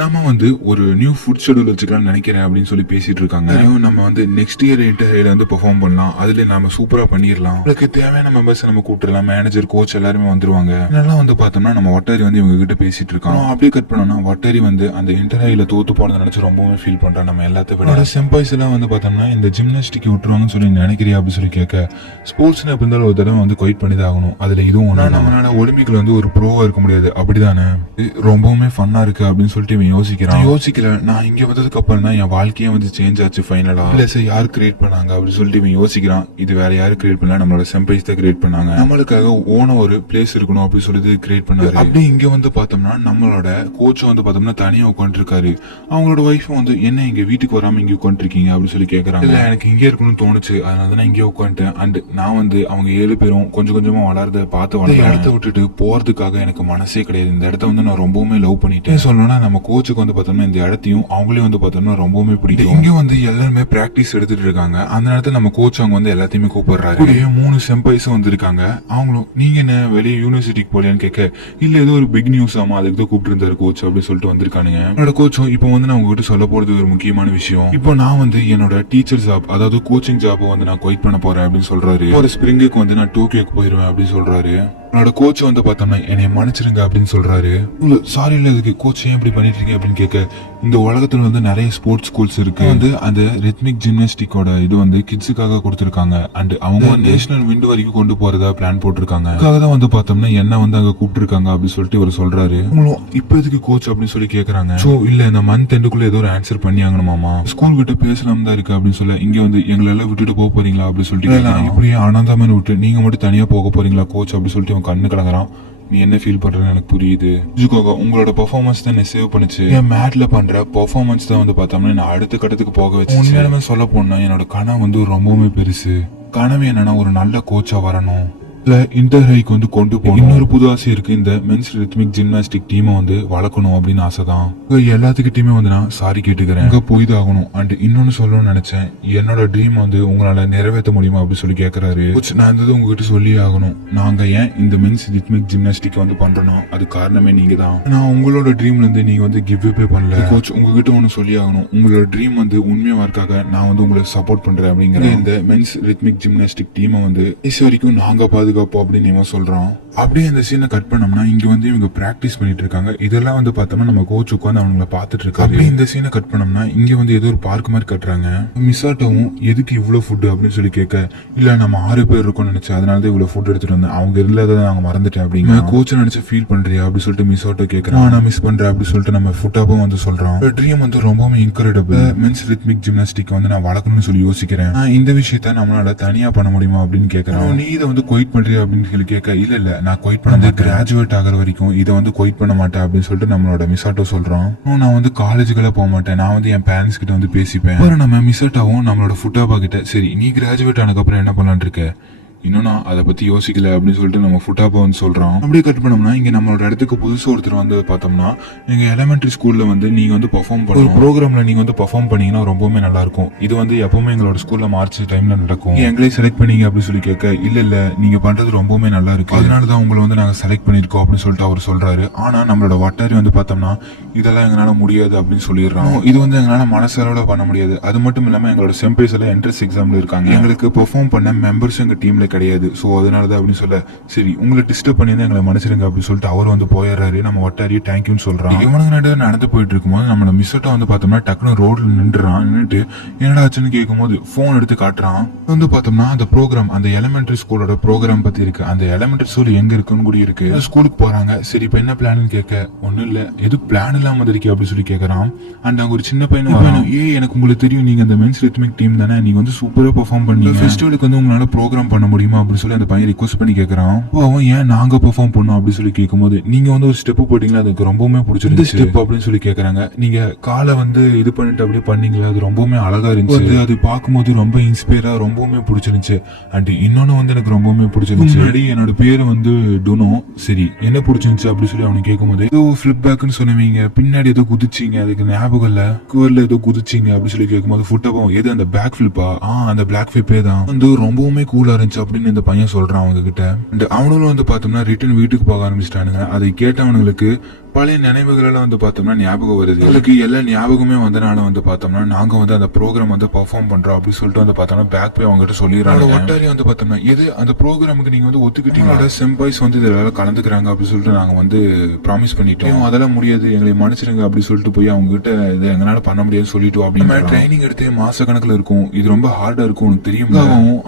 நம்ம வந்து ஒரு நியூ ஃபுட் ஷெட்யூல் வச்சுக்கலாம்னு நினைக்கிறேன் அப்படின்னு சொல்லி பேசிட்டு இருக்காங்க. நம்ம வந்து நெக்ஸ்ட் இயர் இன்டர்வியூல வந்து பெர்ஃபார்ம் பண்ணலாம். அதுல நாம சூப்பரா பண்ணிடலாம். உங்களுக்கு தேவையான மெம்பர்ஸ் நம்ம கூப்பிடலாம். மேனேஜர், கோச் எல்லாருமே வந்துருவாங்க. இதெல்லாம் வந்து பார்த்தோம்னா நம்ம ஒட்டாரி வந்து இவங்க கிட்ட பேசிட்டு இருக்கோம். அப்படியே கட் பண்ணோம்னா ஒட்டாரி வந்து அந்த இன்டர்வியூல தோத்து போனதை நினைச்சு ரொம்பவே ஃபீல் பண்றான். நம்ம எல்லாத்தையும் விட செம்பாய்ஸ் எல்லாம் வந்து பார்த்தோம்னா இந்த ஜிம்னாஸ்டிக் விட்டுருவாங்கன்னு சொல்லி நினைக்கிறியா அப்படின்னு சொல்லி கேட்க, ஸ்போர்ட்ஸ்னு எப்படி இருந்தாலும் ஒரு தடவை வந்து குவைட் பண்ணி தான் ஆகணும். அதுல இதுவும் ஒண்ணு. நம்மளால ஒலிம்பிக்ல வந்து ஒரு ப்ரோவா இருக்க முடியாது. அப்படிதானே? ரொம்பவுமே ஃபன்னா இருக்கு அப்படின்னு சொல்லிட்டு இவன் யோசிக்கல. நான் இங்க வந்ததுக்கு அப்புறம் தான் என் வாழ்க்கையே வந்து சேஞ்ச் ஆச்சு ஃபைனலா. இல்ல சார், யாரு கிரியேட் பண்ணாங்க அப்படின்னு சொல்லிட்டு இவன் யோசிக்கிறான். இது வேற யாரு கிரியேட் பண்ணல, நம்மளோட செம்பைஸ் தான் கிரியேட் பண்ணாங்க. நம்மளுக்காக ஓன ஒரு பிளேஸ் இருக்கணும் அப்படின்னு சொல்லிட்டு கிரியேட் பண்ணாரு. அப்படி இங்க வந்து பார்த்தோம்னா நம்மளோட கோச்சும் வந்து பார்த்தோம்னா தனியா உட்காந்து இருக்காரு. அவங்களோட ஒய்ஃபும் வந்து என்ன இங்க வீட்டுக்கு வராம இங்க உட்காந்து இருக்கீங்க அப்படின்னு சொல்லி கேக்குறாங்க. இல்ல, எனக்கு இங்கே இருக்கணும்னு தோணுச்சு, அதனால தான் இங்கே உட்காந்துட்டேன். அண்ட் நான் வந்து அவங்க 7 பேரும் கொஞ்சம் கொஞ்சமா வளர்றத பார்த்து இடத்த விட்டுட்டு போறதுக்காக எனக்கு மனசே கிடையாது. இந்த இடத்த வந்து நான் ரொம்பவுமே லவ் பண்ணிட்டேன். சொல்லணும்னா நம்ம கோச்சுக்கு வந்து பார்த்தோம்னா இந்த இடத்தையும் அவங்களையும் வந்து பார்த்தோம்னா ரொம்பவுமே பிடிக்கும். இங்க வந்து எல்லாருமே பிராக்டிஸ் எடுத்துட்டு இருக்காங்க. அந்த நேரத்துல நம்ம கோச் அவங்க வந்து எல்லாத்தையுமே கூப்பிடுறாரு. 3 செம்பைஸும் வந்திருக்காங்க. அவங்களும் நீங்க என்ன வெளியே யூனிவர்சிட்டிக்கு போலியான்னு கேட்க, இல்ல ஏதோ ஒரு பிக் நியூஸ் ஆமா அதுக்கு தான் கூப்பிட்டு இருந்தாரு கோச் அப்படின்னு சொல்லிட்டு வந்திருக்கானுங்க. என்னோட கோச்சும் இப்போ வந்து நான் உங்ககிட்ட சொல்ல போறது ஒரு முக்கியமான விஷயம். இப்போ நான் வந்து என்னோட டீச்சர் ஜாப், அதாவது கோச்சிங் ஜாப் வந்து நான் குவைட் பண்ண போறேன் அப்படின்னு சொல்றாரு. ஒரு ஸ்பிரிங்குக்கு வந்து நான் டோக்கியோக்கு போயிருவேன் அப்படின்னு சொல்றாரு. என்னோட கோச் வந்து பார்த்தோம்னா என்னை மன்னிச்சிருங்க அப்படின்னு சொல்றாரு. சாரி இல்ல, இதுக்கு கோச் ஏன் இப்படி பண்ணிட்டு இருக்கீங்க அப்படின்னு கேட்க, இந்த உலகத்துல வந்து நிறைய ஸ்போர்ட்ஸ் ஸ்கூல்ஸ் இருக்கு. வந்து அந்த ரித்மிக் ஜிம்னாஸ்டிக்கோட இது வந்து கிட்ஸுக்காக கொடுத்திருக்காங்க. அண்ட் அவங்க நேஷனல் விண்ட் வரைக்கும் கொண்டு போறதா பிளான் போட்டிருக்காங்க. அதுக்காக தான் வந்து பார்த்தோம்னா என்ன வந்து அங்க கூப்பிட்டு இருக்காங்க அப்படின்னு சொல்லிட்டு இவர் சொல்றாரு. இப்ப எதுக்கு கோச் அப்படின்னு சொல்லி கேக்குறாங்க. சோ இல்ல, இந்த மந்த் எண்டுக்குள்ள ஏதோ ஒரு ஆன்சர் பண்ணி ஆகணுமாமா, ஸ்கூல் விட்டு பேசலாம் தான் இருக்கு அப்படின்னு சொல்ல, இங்க வந்து எங்களை எல்லாம் விட்டுட்டு போக போறீங்களா அப்படின்னு சொல்லிட்டு இப்படியே அனாதாமன்னு விட்டு நீங்க மட்டும் தனியா போக போறீங்களா கோச் அப்படின்னு சொல்லிட்டு கண்ணு கலங்குறான். நீ என்ன ஃபீல் பண்றன்னு எனக்கு புரியுது. உங்களோட பெர்ஃபார்மன்ஸ் தான் சேவ் பண்ணுச்சு. என் மேட்ல பண்ற பெர்ஃபார்மன்ஸ் தான் வந்து பார்த்தோம்னா நான் அடுத்த கட்டத்துக்கு போக வச்சு. உண்மையாலுமே சொல்ல போனா என்னோட கனவு வந்து ரொம்பவுமே பெருசு. கனவு என்னன்னா ஒரு நல்ல கோச்சா வரணும். இன்டர் ஹைக்கு வந்து கொண்டு போகணும். இன்னொரு புது ஆசை இருக்கு, இந்த மென்ஸ் ரித்மிக் ஜிம்னாஸ்டிக் டீமை வந்து வளர்க்கணும் அப்படின்னு ஆசை தான். எல்லாத்துக்கிட்டையுமே வந்து நான் சாரி கேட்டுக்கிறேன், இங்க போய் தான் ஆகணும். அண்ட் இன்னொன்னு சொல்லணும்னு நினைச்சேன், என்னோட ட்ரீம் வந்து உங்களால நிறைவேற்ற முடியுமா அப்படின்னு சொல்லி கேட்கறாரு. நான் இருந்தது உங்ககிட்ட சொல்லி ஆகணும், நாங்க ஏன் இந்த மென்ஸ் ரித்மிக் ஜிம்னாஸ்டிக் வந்து பண்றோம் அது காரணமே நீங்க தான். நான் உங்களோட ட்ரீம்ல இருந்து நீங்க வந்து கிவ் அப் பண்ணல கோச், உங்ககிட்ட ஒன்னு சொல்லி ஆகணும், உங்களோட ட்ரீம் வந்து உண்மையா இருக்காக நான் வந்து உங்களுக்கு சப்போர்ட் பண்றேன் அப்படிங்கிற இந்த மென்ஸ் ரித்மிக் ஜிம்னாஸ்டிக் டீமை வந்து இஸ் வரைக்கும் நாங்க பாதுகாப்போம் அப்படின்னு இவன் சொல்றான். அப்படியே அந்த சீனை கட் பண்ணோம்னா இங்க வந்து இவங்க பிராக்டிஸ் பண்ணிட்டு இருக்காங்க. இதெல்லாம் வந்து பார்த்தோம்னா நம்ம கோச் உட்காந்து அவங்கள பாத்துட்டு இருக்காங்க. அப்படியே இந்த சீனை கட் பண்ணோம்னா இங்க வந்து ஏதோ ஒரு பார்க் மாதிரி கட்டுறாங்க. மிஸ்ஸாட்டவும் எதுக்கு இவ்வளவு ஃபுட் அப்படின்னு சொல்லி கேட்க, இல்ல நம்ம 6 பேர் இருக்கோம்னு நினைச்சேன், அதனாலதான் இவ்வளவு ஃபுட் எடுத்துட்டு வந்தேன், அவங்க இல்லாத நாங்க மறந்துட்டேன் அப்படிங்க. கோச் நினைச்சு ஃபீல் பண்றியா அப்படி சொல்லிட்டு மிஸ்ஸாட்டோ கேட்கறான். நான் மிஸ் பண்றேன் அப்படி சொல்லிட்டு நம்ம ஃபுட்டாவும் வந்து சொல்றோம். ட்ரீம் வந்து ரொம்பவே இன்கிரெடிபிள், மென்ஸ் ரித்மிக் ஜிம்னாஸ்டிக் வந்து நான் வளர்க்கணும்னு சொல்லி யோசிக்கிறேன். இந்த விஷயத்த நம்மளால தனியா பண்ண முடியுமா அப்படின்னு கேட்கறான். நீ இதை வந்து குவைட் பண்றியா அப்படின்னு சொல்லி கேட்க, இல்ல நான் குவைட் பண்ண கிராஜுவேட் ஆகிற வரைக்கும் இதை வந்து குவைட் பண்ண மாட்டேன் அப்படின்னு சொல்லிட்டு நம்மளோட மிஸ்ஸாட்டோ சொல்றோம். நான் வந்து காலேஜுக்குள்ள போக மாட்டேன், நான் வந்து என் பேரண்ட்ஸ் கிட்ட வந்து பேசிப்பேன். நம்ம மிஸ்ஸாட்டாவும் நம்மளோட ஃபுட்டாபா கிட்ட, சரி நீ கிராஜுவேட் ஆனதுக்கு அப்புறம் என்ன பண்ணலான்னு இருக்க, இன்னும் நான் அதை பத்தி யோசிக்கல அப்படின்னு சொல்லிட்டு நம்ம ஃபுட்டாப்பா வந்து சொல்றோம். அப்படியே கட் பண்ணோம்னா இங்க நம்மளோட இடத்துக்கு புதுசு ஒருத்தர் வந்து பார்த்தோம்னா, எங்க எலிமெண்டரி ஸ்கூல்ல வந்து நீங்க வந்து பெர்ஃபார்ம் பண்ண ஒரு ப்ரோக்ராம்ல நீங்க வந்து பெர்ஃபார்ம் பண்ணீங்கன்னா ரொம்பவே நல்லா இருக்கும், இது வந்து எப்பவுமே எங்களோட ஸ்கூல்ல மார்ச் டைம்ல நடக்கும், எங்களே செலக்ட் பண்ணீங்க அப்படின்னு சொல்லி கேட்க, இல்ல நீங்க பண்றது ரொம்பவே நல்லா இருக்கு, அதனாலதான் உங்களை வந்து நாங்க செலக்ட் பண்ணிருக்கோம் அப்படின்னு சொல்லிட்டு அவர் சொல்றாரு. ஆனா நம்மளோட வட்டாரி வந்து பார்த்தோம்னா இதெல்லாம் எங்களால முடியாது அப்படின்னு சொல்லிடுறோம். இது வந்து எங்களால மனசளவுல பண்ண முடியாது, அது மட்டும் இல்லாம எங்களோட செம்பேஸ் எல்லாம் என்ட்ரன்ஸ் எக்ஸாம்ல இருக்காங்க, எங்களுக்கு பெர்ஃபார்ம் பண்ண மெம்பர்ஸ் எங்க டீம்ல கிடையாது, சோ அதனாலதான் அப்படின்னு சொல்ல, சரி உங்களை டிஸ்டர்ப் பண்ணி எங்களை மன்னிச்சிருங்க அப்படின்னு சொல்லிட்டு அவர் வந்து போயிடுறாரு. நம்ம வட்டாரியை தேங்க்யூன்னு சொல்றான். இவனுக்கு நடுவே நடந்து போயிட்டு இருக்கும்போது நம்மள மிஸ்ஸட்டா வந்து பார்த்தோம்னா டக்குனு ரோட்ல நின்றுட்டு என்னடா ஆச்சுன்னு கேட்கும்போது போன் எடுத்து காட்டுறான். வந்து பார்த்தோம்னா அந்த ப்ரோக்ராம், அந்த எலிமெண்டரி ஸ்கூலோட ப்ரோக்ராம் பத்தி இருக்கு, அந்த எலிமெண்டரி ஸ்கூல் எங்க இருக்குன்னு கூட இருக்கு. ஸ்கூலுக்கு போறாங்க. சரி இப்ப என்ன பிளான் கேட்க, ஒன்னும் இல்ல எது பிளான் இல்லாம இருக்கே அப்படின்னு சொல்லி கேட்கறான். அண்ட் அங்க ஒரு சின்ன பையனும், எனக்கு உங்களுக்கு தெரியும் நீங்க அந்த மென்ஸ் ரித்மிக் டீம் தானே, நீங்க வந்து சூப்பரா பெர்ஃபார்ம் பண்ணீங்க, ஃபெஸ்டிவலுக்கு வந்து உங்களால ப்ரோக்ராம் பண்ண முடியுமா அப்படின்னு சொல்லி அந்த பையன் ரிக்வஸ்ட் பண்ணி கேட்கறான். அவன் ஏன் நாங்க பெர்ஃபார்ம் பண்ணோம் அப்படின்னு சொல்லி கேட்கும்போது, நீங்க வந்து ஒரு ஸ்டெப் போட்டீங்களா அதுக்கு ரொம்பவுமே பிடிச்சிருந்துச்சு ஸ்டெப் அப்படின்னு சொல்லி கேட்கறாங்க. நீங்க காலை வந்து இது பண்ணிட்டு அப்படியே பண்ணீங்களா, அது ரொம்பவுமே அழகா இருந்துச்சு, அது பார்க்கும்போது ரொம்ப இன்ஸ்பயரா ரொம்பவுமே பிடிச்சிருந்துச்சு. அண்ட் இன்னொன்னு வந்து எனக்கு ரொம்பவுமே பிடிச்சிருந்துச்சு, என்னோட பேரு வந்து டுனோ, சரி என்ன பிடிச்சிருந்துச்சு அப்படின்னு சொல்லி அவனுக்கு கேட்கும்போது, ஏதோ ஃபிளிப் பேக்னு சொன்னவீங்க, பின்னாடி ஏதோ குதிச்சிங்க, அதுக்கு ஞாபகம் இல்ல, குவர்ல ஏதோ குதிச்சிங்க அப்படின்னு சொல்லி கேட்கும்போது ஃபுட்டப்போ எது அந்த பேக் ஃபிளிப்பா, அந்த பிளாக் ஃபிளிப்பே தான் வந்து ரொம்பவுமே கூலா இருந்துச்சு அப்படின்னு இந்த பையன் சொல்றான் அவங்க கிட்ட. அவனுங்களும் வந்து பார்த்தோம்னா ரிட்டர்ன் வீட்டுக்கு போக ஆரம்பிச்சிட்டானுங்க. அதை கேட்டவனுங்களுக்கு பழைய நினைவுகள் எல்லாம் வந்து பார்த்தோம்னா ஞாபகம் வருது. அதுக்கு எல்லா ஞாபகமே வந்தனால வந்து பார்த்தோம்னா நாங்க வந்து அந்த ப்ரோக்ராம் வந்து பெர்ஃபார்ம் பண்றோம் அப்படின்னு சொல்லிட்டு வந்து பார்த்தோம்னா பேக் போய் அவங்க கிட்ட சொல்லிடுறாங்க. ஒட்டாரி வந்து பார்த்தோம்னா எது அந்த ப்ரோக்ராமுக்கு நீங்க வந்து ஒத்துக்கிட்டீங்களோட செம்பாய்ஸ் வந்து இதெல்லாம் கலந்துக்கிறாங்க அப்படின்னு சொல்லிட்டு நாங்க வந்து ப்ராமிஸ் பண்ணிட்டோம், அதெல்லாம் முடியாது எங்களை மன்னிச்சிருங்க அப்படின்னு சொல்லிட்டு போய் அவங்க கிட்ட இதை எங்களால பண்ண முடியாது சொல்லிட்டு அப்படின்னு ட்ரைனிங் எடுத்து மாச கணக்குல இருக்கும், இது ரொம்ப ஹார்டா இருக்கும் உனக்கு தெரியும்,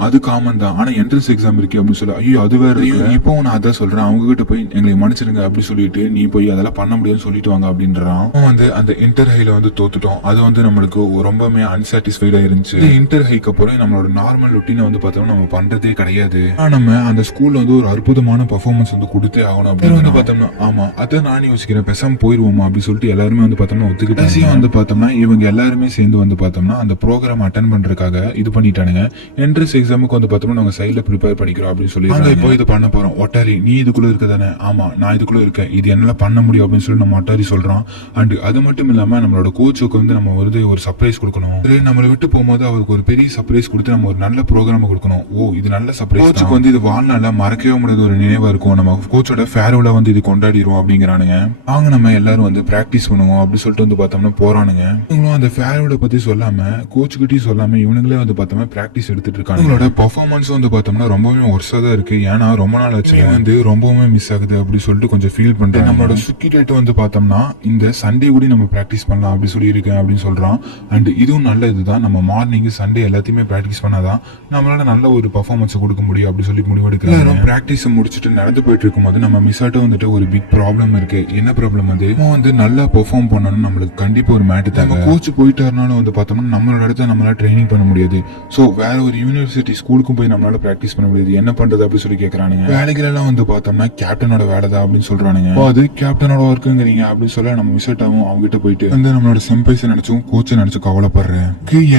அது காமன் தான், ஆனா என்ட்ரன்ஸ் எக்ஸாம் இருக்கு அப்படின்னு சொல்லி, ஐயோ அது வேற இப்போ நான் அதான் சொல்றேன், அவங்க கிட்ட போய் எங்களை மன்னிச்சிருங்க அப்படி சொல்லிட்டு நீ போய் அதெல்லாம் பண்ண முடியும்னு சொல்லிட்டு வாங்க அப்படின்றான். வந்து அந்த இன்டர் ஹைல வந்து தோத்துட்டோம், அது வந்து நம்மளுக்கு ரொம்பவே அன்சாட்டிஸ்ஃபைடா இருந்துச்சு. இன்டர் ஹைக்கு அப்புறம் நம்மளோட நார்மல் ரொட்டீனை வந்து பார்த்தோம்னா நம்ம பண்றதே கிடையாது, நம்ம அந்த ஸ்கூல்ல வந்து ஒரு அற்புதமான பெர்ஃபார்மன்ஸ் வந்து கொடுத்தே ஆகணும் அப்படின்னு வந்து பார்த்தோம்னா, ஆமா அதான் நான் யோசிக்கிறேன் பேசாம போயிருவோமா அப்படி சொல்லிட்டு எல்லாருமே வந்து பார்த்தோம்னா ஒத்துக்கிட்டு வந்து பார்த்தோம்னா இவங்க எல்லாருமே சேர்ந்து வந்து பார்த்தோம்னா அந்த ப்ரோக்ராம் அட்டன் பண்றதுக்காக இது பண்ணிட்டானுங்க. என்ட்ரன்ஸ் எக்ஸாமுக்கு வந்து பார்த்தோம்னா நாங்க சைட்ல ப்ரிப்பேர் பண்ணிக்கிறோம் அப்படின்னு சொல்லி இப்போ இது பண்ண போறோம். ஒட்டாரி நீ இதுக்குள்ள இருக்க தானே, ஆமா நான் இதுக்குள்ள இருக்கேன், இது என்னால பண்ண முடியும் அப்படின்னு சொல்லி நம்ம ஒட்டாரி சொல்றோம். அண்ட் அது மட்டும் இல்லாம நம்மளோட கோச்சுக்கு வந்து நம்ம வந்து ஒரு சர்ப்ரைஸ் கொடுக்கணும், நம்மளை விட்டு போகும்போது அவருக்கு ஒரு பெரிய சர்ப்ரைஸ் கொடுத்து நம்ம ஒரு நல்ல ப்ரோக்ராம் கொடுக்கணும். இது நல்ல சர்ப்ரைஸ், கோச்சுக்கு வந்து இது வாழ்நாள மறக்கவே முடியாத ஒரு நினைவா இருக்கும், நம்ம கோச்சோட ஃபேர்வெல வந்து இது கொண்டாடிடுவோம் அப்படிங்கிறானுங்க. அவங்க நம்ம எல்லாரும் வந்து பிராக்டிஸ் பண்ணுவோம் அப்படி சொல்லிட்டு வந்து பார்த்தோம்னா போறானுங்க. இவங்களும் அந்த ஃபேர்வெல பத்தி சொல்லாம கோச்சுக்கிட்டையும் சொல்லாம இவனுங்களே வந்து பார்த்தோம்னா பிராக்டிஸ் எடுத்துட்டு இருக்காங்க. இவங்களோட பெர்ஃபார்மன்ஸ் வந்து பார்த்தோம்னா ரொம்பவே ஒர்ஸா தான் இருக்கு, ஏன்னா ரொம்ப நாள் ஆச்சு வந்து ரொம்பவே மிஸ் ஆகுது அப்படி சொல்லிட்டு கொஞ்சம் ஃபீல் பண்றேன். நம்மளோட சுக்கிடேட் வந்து பார்த்தோம்னா இந்த சண்டே கூட நம்ம பிராக்டிஸ் பண்ணலாம் அப்படி சொல்லியிருக்கேன் அப்படின்னு சொல்றான். அண்ட் இதுவும் நல்ல இதுதான், நம்ம மார்னிங் சண்டே எல்லாத்தையுமே பிராக்டிஸ் பண்ணாதான் நம்மளால நல்ல ஒரு பெர்ஃபார்மன்ஸ் கொடுக்க முடியும் அப்படி சொல்லி முடிவெடுக்கிறாங்க. பிராக்டிஸ் முடிச்சுட்டு நடந்து போயிட்டு இருக்கும்போது நம்ம மிஸ் ஆட்ட வந்துட்டு ஒரு பிக் ப்ராப்ளம் இருக்கு. என்ன ப்ராப்ளம் அது, வந்து நல்லா பெர்ஃபார்ம் பண்ணணும், நம்மளுக்கு கண்டிப்பா ஒரு மேட் தேவை. கோச் போயிட்டாருனாலும் வந்து பார்த்தோம்னா நம்மளோட இடத்துல நம்மளால ட்ரைனிங் பண்ண முடியாது, சோ வேற ஒரு யூனிவர்சிட்டி ஸ்கூலுக்கும் போய் நம்மளால பிராக்டிஸ் பண்ண முடியாது, என்ன பண்றது அப்படி சொல்லி கேட்கறானுங்க. வேலைகள் எல்லாம் வந்து பார்த்தோம்னா கேப்டனோட வேலை தான் அப்படின்னு சொல்றானுங்க. அது கேப்டனோட என்னோட ஒர்க்குங்கிறீங்க அப்படின்னு சொல்ல நம்ம மிஸ்ஸட்டாவும் அவங்க கிட்ட போயிட்டு வந்து நம்மளோட செம்பைஸை நினைச்சும் கோச்சை நினைச்சு கவலைப்படுறேன்.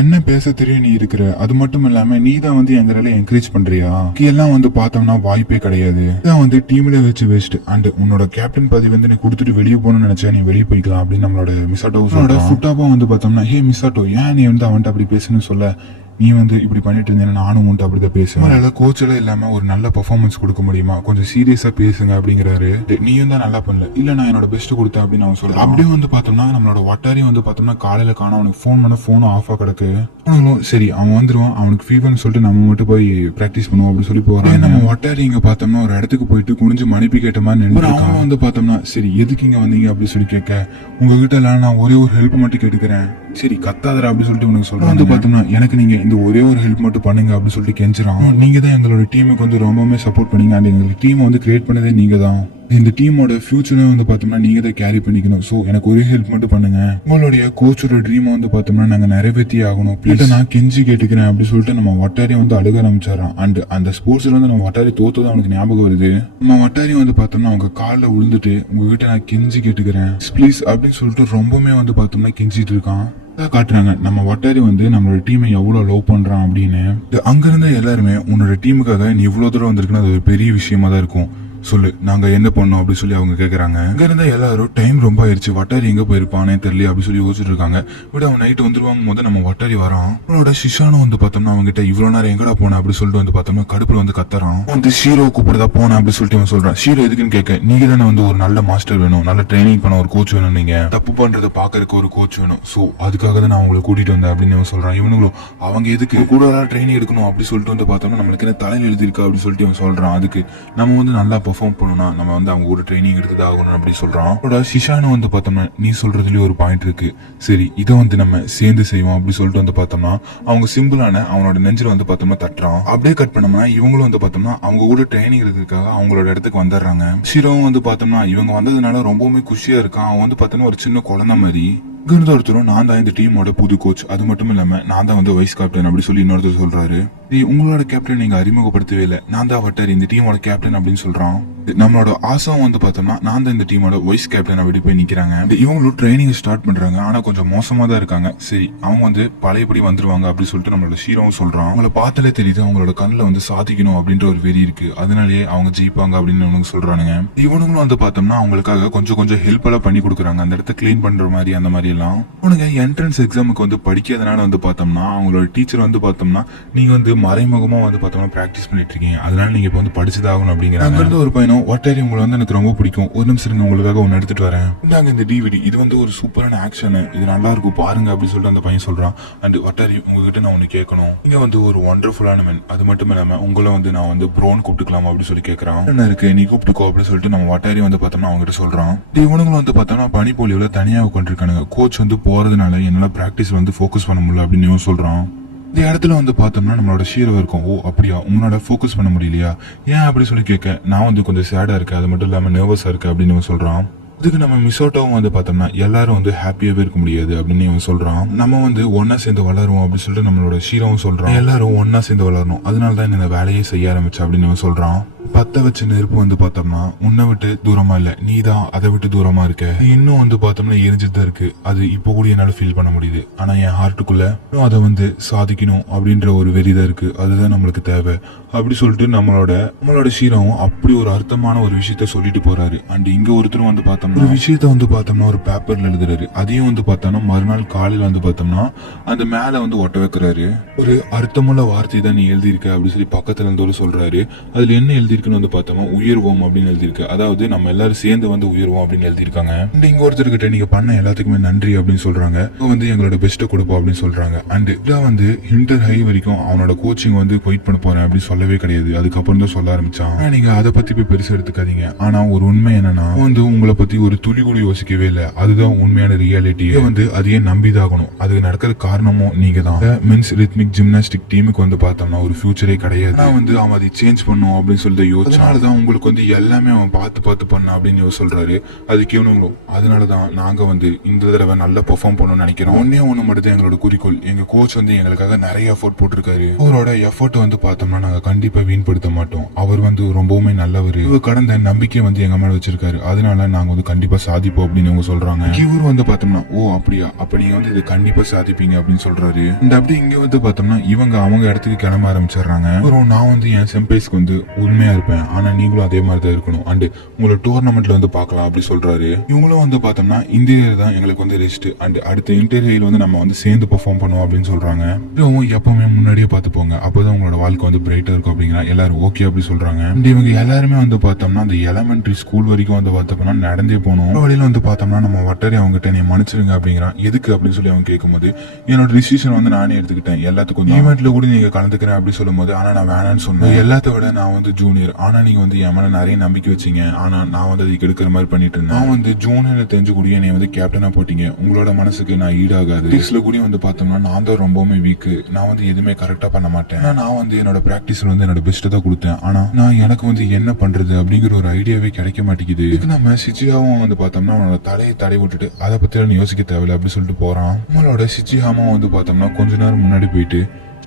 என்ன பேச தெரியும் நீ இருக்கிற, அது மட்டும் இல்லாம நீ தான் வந்து எங்களை என்கரேஜ் பண்றியா, எல்லாம் வந்து பார்த்தோம்னா வாய்ப்பே கிடையாது, இதான் வந்து டீம்ல வச்சு வேஸ்ட், அண்ட் உன்னோட கேப்டன் பதவி வந்து நீ கொடுத்துட்டு வெளியே போகணும்னு நினைச்சா நீ வெளியே போய்க்கலாம் அப்படின்னு நம்மளோட மிஸ்ஸாட்டோ ஃபுட்டாபா வந்து பார்த்தோம்னா ஹே மிஸ்ஸாட்டோ ஏன் நீ வந்து அவன்கிட்ட அப்படி பேசுன்னு சொல்ல, நீ வந்து இப்படி பண்ணிட்டு இருந்தேன்னா நானும் உன்ட்டு அப்படிதான் பேசுவேன், அதனால கோச் எல்லாம் இல்லாம ஒரு நல்ல பெர்ஃபார்மன்ஸ் கொடுக்க முடியுமா, கொஞ்சம் சீரியஸா பேசுங்க அப்படிங்கிறாரு. நீயும் தான் நல்லா பண்ணல, இல்ல நான் என்னோட பெஸ்ட் கொடுத்தேன் அப்படின்னு அவன் சொல்றேன். அப்படியே வந்து பார்த்தோம்னா நம்மளோட வட்டாரி வந்து பார்த்தோம்னா காலையில காண அவனுக்கு ஃபோன் பண்ண ஃபோனும் ஆஃபா கிடக்கு. சரி அவன் வந்துருவான், அவனுக்கு ஃபீவர்னு சொல்லிட்டு நம்ம மட்டும் போய் பிராக்டிஸ் பண்ணுவோம் அப்படின்னு சொல்லி போறான். நம்ம வட்டாரி இங்க பார்த்தோம்னா ஒரு இடத்துக்கு போயிட்டு குனிஞ்சு மன்னிப்பு கேட்ட மாதிரி நின்று அவன் வந்து பார்த்தோம்னா சரி எதுக்கு இங்க வந்தீங்க அப்படின்னு சொல்லி கேட்க, உங்ககிட்ட எல்லாம் நான் ஒரே ஒரு ஹெல்ப் மட்டும் கேட்டுக்கிறேன், சரி கத்தாதரா அப்படின்னு சொல்லிட்டு உனக்கு சொல்றேன். வந்து பார்த்தோம்னா எனக்கு நீங்க இந்த ஒரே ஒரு ஹெல்ப் மட்டும் பண்ணுங்க அப்படின்னு சொல்லிட்டு கெஞ்சுறான். நீங்க தான் எங்களோட டீமுக்கு வந்து ரொம்பவே சப்போர்ட் பண்ணீங்க, அண்ட் எங்களுக்கு டீமை வந்து கிரியேட் பண்ணதே நீங்க தான், இந்த டீமோட ஃபியூச்சரை வந்து பார்த்தோம்னா நீங்க தான் கேரி பண்ணிக்கணும், ஸோ எனக்கு ஒரே ஹெல்ப் மட்டும் பண்ணுங்க, உங்களுடைய கோச்சோட ட்ரீமை வந்து பார்த்தோம்னா நாங்க நிறைவேற்றி ஆகணும், ப்ளீஸ் நான் கெஞ்சி கேட்டுக்கிறேன் அப்படின்னு சொல்லிட்டு நம்ம வட்டாரி வந்து அழுக ஆரம்பிச்சாரான். அண்ட் அந்த ஸ்போர்ட்ஸ்ல வந்து நம்ம வட்டாரி தோத்ததான் அவனுக்கு ஞாபகம் வருது. நம்ம வட்டாரி வந்து பார்த்தோம்னா அவங்க காலில் விழுந்துட்டு உங்ககிட்ட நான் கெஞ்சி கேட்டுக்கிறேன் ப்ளீஸ் அப்படின்னு சொல்லிட்டு ரொம்பவுமே வந்து பார்த்தோம்னா கெஞ்சிட்டு இருக்கான். காட்டுறாங்க நம்ம வட்டாரி வந்து நம்மளோட டீமை எவ்வளவு லவ் பண்றான் அப்படின்னு. அங்க இருந்த எல்லாருமே உன்னோட டீமுக்காக நீ இவ்வளவு தூரம் வந்திருக்குன்னு அது ஒரு பெரிய விஷயமா தான் இருக்கும், சொல்லு நாங்க என்ன பண்ணோம் அப்படின்னு சொல்லி அவங்க கேக்குறாங்க. இங்க இருந்த எல்லாரும் டைம் ரொம்ப ஆயிடுச்சு, வட்டாரி எங்க போயிருப்பானே தெரியல அப்படி சொல்லி யோசிச்சுட்டு இருக்காங்க. விட அவன் நைட்டு வந்துருவாங்க போது நம்ம வட்டாரி வரான். அவனோட சிஷானும் வந்து பார்த்தோம்னா அவங்க கிட்ட இவ்வளவு நேரம் எங்கடா போன அப்படி சொல்லிட்டு வந்து பார்த்தோம்னா கடுப்புல வந்து கத்துறான். வந்து ஷீரோ கூப்பிடுதா போன அப்படி சொல்லிட்டு அவன் சொல்றான். ஷீரோ எதுக்குன்னு கேட்க, நீங்க தானே வந்து ஒரு நல்ல மாஸ்டர் வேணும், நல்ல ட்ரைனிங் பண்ண ஒரு கோச் வேணும், நீங்க தப்பு பண்றதை பாக்குறதுக்கு ஒரு கோச் வேணும், சோ அதுக்காக தான் நான் உங்களை கூட்டிட்டு வந்தேன் அப்படின்னு அவன் சொல்றான். இவனுங்களும் அவங்க எதுக்கு கூட ட்ரைனிங் எடுக்கணும் அப்படி சொல்லிட்டு வந்து பார்த்தோம்னா நம்மளுக்கு என்ன தலையில் எழுதிருக்கு அப்படி சொல்லிட்டு அவன் சொல்றான். அதுக்கு நம்ம வந்து நல்லா பெர்ஃபார்ம் பண்ணணும், நம்ம வந்து அவங்க ஒரு ட்ரைனிங் எடுத்து ஆகணும் அப்படி சொல்றான். சிஷானு வந்து பார்த்தோம்னா நீ சொல்றதுலயே ஒரு பாயிண்ட் இருக்கு, சரி இதை வந்து நம்ம சேர்ந்து செய்வோம் அப்படி சொல்லிட்டு வந்து பார்த்தோம்னா அவங்க சிம்பிளான அவனோட நெஞ்சில வந்து பார்த்தோம்னா தட்டுறான். அப்படியே கட் பண்ணோம்னா இவங்களும் வந்து பார்த்தோம்னா அவங்க கூட ட்ரைனிங் எடுக்கிறதுக்காக அவங்களோட இடத்துக்கு வந்துடுறாங்க. ஷீரோவும் வந்து பார்த்தோம்னா இவங்க வந்ததுனால ரொம்பவுமே குஷியா இருக்கான். அவன் வந்து பார்த்தோம்னா ஒரு சின்ன குழந்தை மாதிரி. இங்கிருந்து ஒருத்தரும் நான் தான் இந்த டீமோட புது கோச், அது மட்டும் இல்லாம நான் தான் வந்து வைஸ் கேப்டன் அப்படி சொல்லி இன்னொருத்தர் சொல்றாரு. உங்களோட கேப்டன் நீங்க அறிமுகப்படுத்தவே இல்லை, நான் தான் வட்டாரி இந்த டீமோட கேப்டன் அப்படின்னு சொல்றான். நம்மளோட ஆசம் வந்து பார்த்தோம்னா நான் தான் இந்த டீமோட வைஸ் கேப்டன் அப்படி போய் நிக்கிறாங்க. இவங்களும் ட்ரைனிங் ஸ்டார்ட் பண்றாங்க, ஆனா கொஞ்சம் மோசமா தான் இருக்காங்க. சரி அவங்க வந்து பழையபடி வந்துருவாங்க அப்படி சொல்லிட்டு நம்மளோட ஷீரோவும் சொல்றான். அவங்கள பார்த்தாலே தெரியுது அவங்களோட கண்ணில் வந்து சாதிக்கணும் அப்படின்ற ஒரு வெறி இருக்கு, அதனாலேயே அவங்க ஜெயிப்பாங்க அப்படின்னு இவனுக்கு சொல்றானுங்க. இவனுங்களும் வந்து பார்த்தோம்னா அவங்களுக்காக கொஞ்சம் ஹெல்ப் எல்லாம் பண்ணி கொடுக்குறாங்க, அந்த இடத்த கிளீன் பண்ற மாதிரி அந்த மாதிரி எல்லாம். உனக்கு என்ட்ரன்ஸ் எக்ஸாமுக்கு வந்து படிக்காதனால வந்து பார்த்தோம்னா அவங்களோட டீச்சர் வந்து பார்த்தோம்னா நீங்க வந்து மறைமுகமா வந்து பார்த்தோம்னா பிராக்டிஸ் பண்ணிட்டு இருக்கீங்க, அதனால நீங்க இப்போ வந்து படிச்சுதாகணும் அப்படிங்கிறாங்க. அங்கிருந்து ஒரு பையனும் வட்டாரி உங்களை வந்து எனக்கு ரொம்ப பிடிக்கும், ஒரு நிமிஷம் உங்களுக்காக ஒன்னு எடுத்துட்டு வரேன், இந்தாங்க இந்த டிவிடி, இது வந்து ஒரு சூப்பரான ஆக்ஷன், இது நல்லா இருக்கும் பாருங்க அப்படின்னு சொல்லிட்டு அந்த பையன் சொல்றான். அண்ட் வட்டாரி உங்ககிட்ட நான் ஒன்னு கேட்கணும், நீங்க வந்து ஒரு ஒண்டர்ஃபுல்லான மேன், அது மட்டும் இல்லாம உங்களை வந்து நான் வந்து ப்ரோன் கூப்பிட்டுக்கலாம் அப்படின்னு சொல்லி கேட்கறான். என்ன இருக்கு நீ கூப்பிட்டுக்கோ அப்படின்னு சொல்லிட்டு நம்ம வட்டாரி வந்து பார்த்தோம்னா அவங்க கிட்ட சொல்றான். இவனுங்களும் வந்து பார்த்தோம்னா பனிப்பொழிவுல தனியா உட்காந்துருக்கானுங்க, கோச் வந்து போறதுனால என்னால பிராக்டிஸ் வந்து ஃபோக்கஸ் பண்ண முடியல அப்படின்னு சொல்றான். இந்த இடத்துல வந்து பார்த்தோம்னா நம்மளோட ஷீரோ இருக்கும். ஓ அப்படியா உன்னோட ஃபோக்கஸ் பண்ண முடியலையா, ஏன் அப்படி சொல்லி கேட்க, நான் வந்து கொஞ்சம் சேடா இருக்கேன், அது மட்டும் இல்லாம நர்வஸா இருக்கு அப்படின்னு சொல்றான். இதுக்கு நம்ம மிசோட்டோவும் வந்து பார்த்தோம்னா எல்லாரும் வந்து ஹாப்பியாவே இருக்க முடியாது அப்படின்னு இவன் சொல்றான். நம்ம வந்து ஒன்னா சேர்ந்து வளருவோம் அப்படின்னு சொல்லிட்டு நம்மளோட ஷீரோவும் சொல்றான். எல்லாரும் ஒன்னா சேர்ந்து வளரணும், அதனால தான் இந்த வேலையை செய்ய ஆரம்பிச்சு அப்படின்னு இவன் சொல்றான். பத்த வச்ச நெருப்பு வந்து பார்த்தோம்னா உன்னை விட்டு தூரமா இல்ல, நீ தான் அதை விட்டு தூரமா இருக்க, இன்னும் வந்து பார்த்தோம்னா எரிஞ்சுட்டு தான் இருக்கு, அது இப்போ கூட என்னால ஃபீல் பண்ண முடியுது, ஆனா என் ஹார்ட்டுக்குள்ள அதை வந்து சாதிக்கணும் அப்படின்ற ஒரு வெறிதான் இருக்கு, அதுதான் நம்மளுக்கு தேவை அப்படி சொல்லிட்டு நம்மளோட ஷீரோவும் அப்படி ஒரு அர்த்தமான ஒரு விஷயத்த சொல்லிட்டு போறாரு. அண்ட் இங்க ஒருத்தரும் வந்து பார்த்தோம்னா ஒரு விஷயத்த வந்து பார்த்தோம்னா ஒரு பேப்பர்ல எழுதுறாரு, அதையும் வந்து பார்த்தோம்னா மறுநாள் காலையில வந்து பார்த்தோம்னா அந்த மேல வந்து ஒட்ட வைக்கிறாரு. ஒரு அர்த்தமுள்ள வார்த்தை தான் நீ எழுதியிருக்க அப்படின்னு சொல்லி பக்கத்துல இருந்து ஒரு சொல்றாரு. அதுல என்ன எழுதிருக்குன்னு வந்து பார்த்தோம்னா உயர்வோம் அப்படின்னு எழுதிருக்கு, அதாவது நம்ம எல்லாரும் சேர்ந்து வந்து உயர்வோம் அப்படின்னு எழுதிருக்காங்க. இங்க ஒருத்தர்கிட்ட நீங்க பண்ண எல்லாத்துக்குமே நன்றி அப்படின்னு சொல்றாங்க, வந்து எங்களோட பெஸ்ட்டை கொடுப்போம் அப்படின்னு சொல்றாங்க. அண்ட் இதான் வந்து இன்டர் ஹை வரைக்கும் அவனோட கோச்சிங் வந்து வெயிட் பண்ண போறேன் அப்படின்னு சொல்லவே கிடையாது, அதுக்கப்புறம் தான் சொல்ல ஆரம்பிச்சான். நீங்க அதை பத்தி போய் பெருசா எடுத்துக்காதீங்க, ஆனா ஒரு உண்மை என்னன்னா வந்து உங்களை பத்தி ஒரு துளி கூட யோசிக்கவே இல்லை, அதுதான் உண்மையான ரியாலிட்டி, வந்து அதையே நம்பிதாகணும், அதுக்கு நடக்கிற காரணமும் நீங்க தான். மென்ஸ் ரித்மிக் ஜிம்னாஸ்டிக் டீமுக்கு வந்து பார்த்தோம்னா ஒரு ஃபியூச்சரே கிடையாது, நான் வந்து அவன் அதை சேஞ்ச் பண்ணும் அப்படின்னு சொல்லிட்டு யோசிச்சனாலதான் உங்களுக்கு வந்து எல்லாமே அவன் பார்த்து பண்ண அப்படின்னு சொல்றாரு. அதுக்கு இவனுங்களும் அதனாலதான் நாங்க வந்து இந்த தடவை நல்லா பெர்ஃபார்ம் பண்ணணும்னு நினைக்கிறோம், ஒண்ணு மட்டும் எங்களோட குறிக்கோள், எங்க கோச் வந்து எங்களுக்காக நிறைய எஃபோர்ட் போட்டிருக்காரு, அவரோட எஃபோர்ட் வந்து பார்த்தோம்னா நாங்க கண்டிப்பா வீண்படுத்த மாட்டோம், அவர் வந்து ரொம்பவுமே நல்லவர், கடந்த நம்பிக்கை வந்து எங்க மேல வச்சிருக்காரு, அதனால நாங்க வந்து வந்து கண்டிப்பா சாதிப்போம் அப்படின்னு இவங்க சொல்றாங்க. இவர் வந்து பார்த்தோம்னா ஓ அப்படியா, அப்ப நீங்க வந்து இது கண்டிப்பா சாதிப்பீங்க அப்படின்னு சொல்றாரு. இந்த அப்படி இங்க வந்து பார்த்தோம்னா இவங்க அவங்க இடத்துக்கு கிளம்ப ஆரம்பிச்சிடுறாங்க. அப்புறம் நான் வந்து என் செம்பைஸ்க்கு வந்து உண்மையா இருப்பேன், ஆனா நீங்களும் அதே மாதிரி தான் இருக்கணும் அண்ட் உங்களை டோர்னமெண்ட்ல வந்து பார்க்கலாம் அப்படி சொல்றாரு. இவங்களும் வந்து பார்த்தோம்னா இந்த இயர் தான் எங்களுக்கு வந்து ரெஸ்ட் அண்ட் அடுத்த இன்டர்வியூல வந்து நம்ம வந்து சேர்ந்து பெர்ஃபார்ம் பண்ணுவோம் அப்படின்னு சொல்றாங்க. எப்பவுமே முன்னாடியே பார்த்து போங்க, அப்பதான் உங்களோட வாழ்க்கை வந்து பிரைட்டா இருக்கும் அப்படிங்கிற எல்லாரும் ஓகே அப்படி சொல்றாங்க. இவங்க எல்லாருமே வந்து பார்த்தோம்னா அந்த எலிமெண்டரி ஸ்கூல் வரைக்கும் வந்து பார்த்தோம்னா நடந்தே போனோம். வழியில வந்து பார்த்தோம்னா நம்ம வட்டாரி அவங்ககிட்ட நீ மன்னிச்சிருங்க அப்படிங்கிறான். எதுக்கு அப்படின்னு சொல்லி அவங்க கேட்கும்போது என்னோட டிசிஷன் வந்து நானே எடுத்துக்கிட்டேன், எல்லாத்துக்கும் ஈவெண்ட்ல கூட நீங்க கலந்துக்கிறேன் அப்படி சொல்லும்போது ஆனா நான் வேணான்னு சொன்னேன், எல்லாத்த விட நான் வந்து ஜூனியர், ஆனா நீங்க வந்து என் மேல நிறைய நம்பிக்கை வச்சீங்க, ஆனா நான் வந்து அதுக்கு எடுக்கிற மாதிரி பண்ணிட்டு இருந்தேன். நான் வந்து ஜூனியர் தெரிஞ்சு கூட என்னை வந்து கேப்டனா போட்டீங்க, உங்களோட மனசுக்கு நான் ஈடாகாது. டெஸ்ட்ல கூட வந்து பார்த்தோம்னா நான் தான் ரொம்பவுமே வீக், நான் வந்து எதுவுமே கரெக்டா பண்ண மாட்டேன், நான் வந்து என்னோட பிராக்டிஸ்ல வந்து என்னோட பெஸ்ட் தான் கொடுத்தேன், ஆனா நான் எனக்கு வந்து என்ன பண்றது அப்படிங்கிற ஒரு ஐடியாவே கிடைக்க மாட்டேங்குது. இதுக்கு நம்ம சிச்சியாவும் வந்து பார்த்தோம்னா அவனோட தலையை தடை விட்டுட்டு அதை பத்தி யோசிக்க தேவையில்லை அப்படி சொல்லிட்டு போறான். நம்மளோட சிச்சியாமா வந்து பார்த்தோம்னா கொஞ்ச நேரம் முன்னாடி போயிட்டு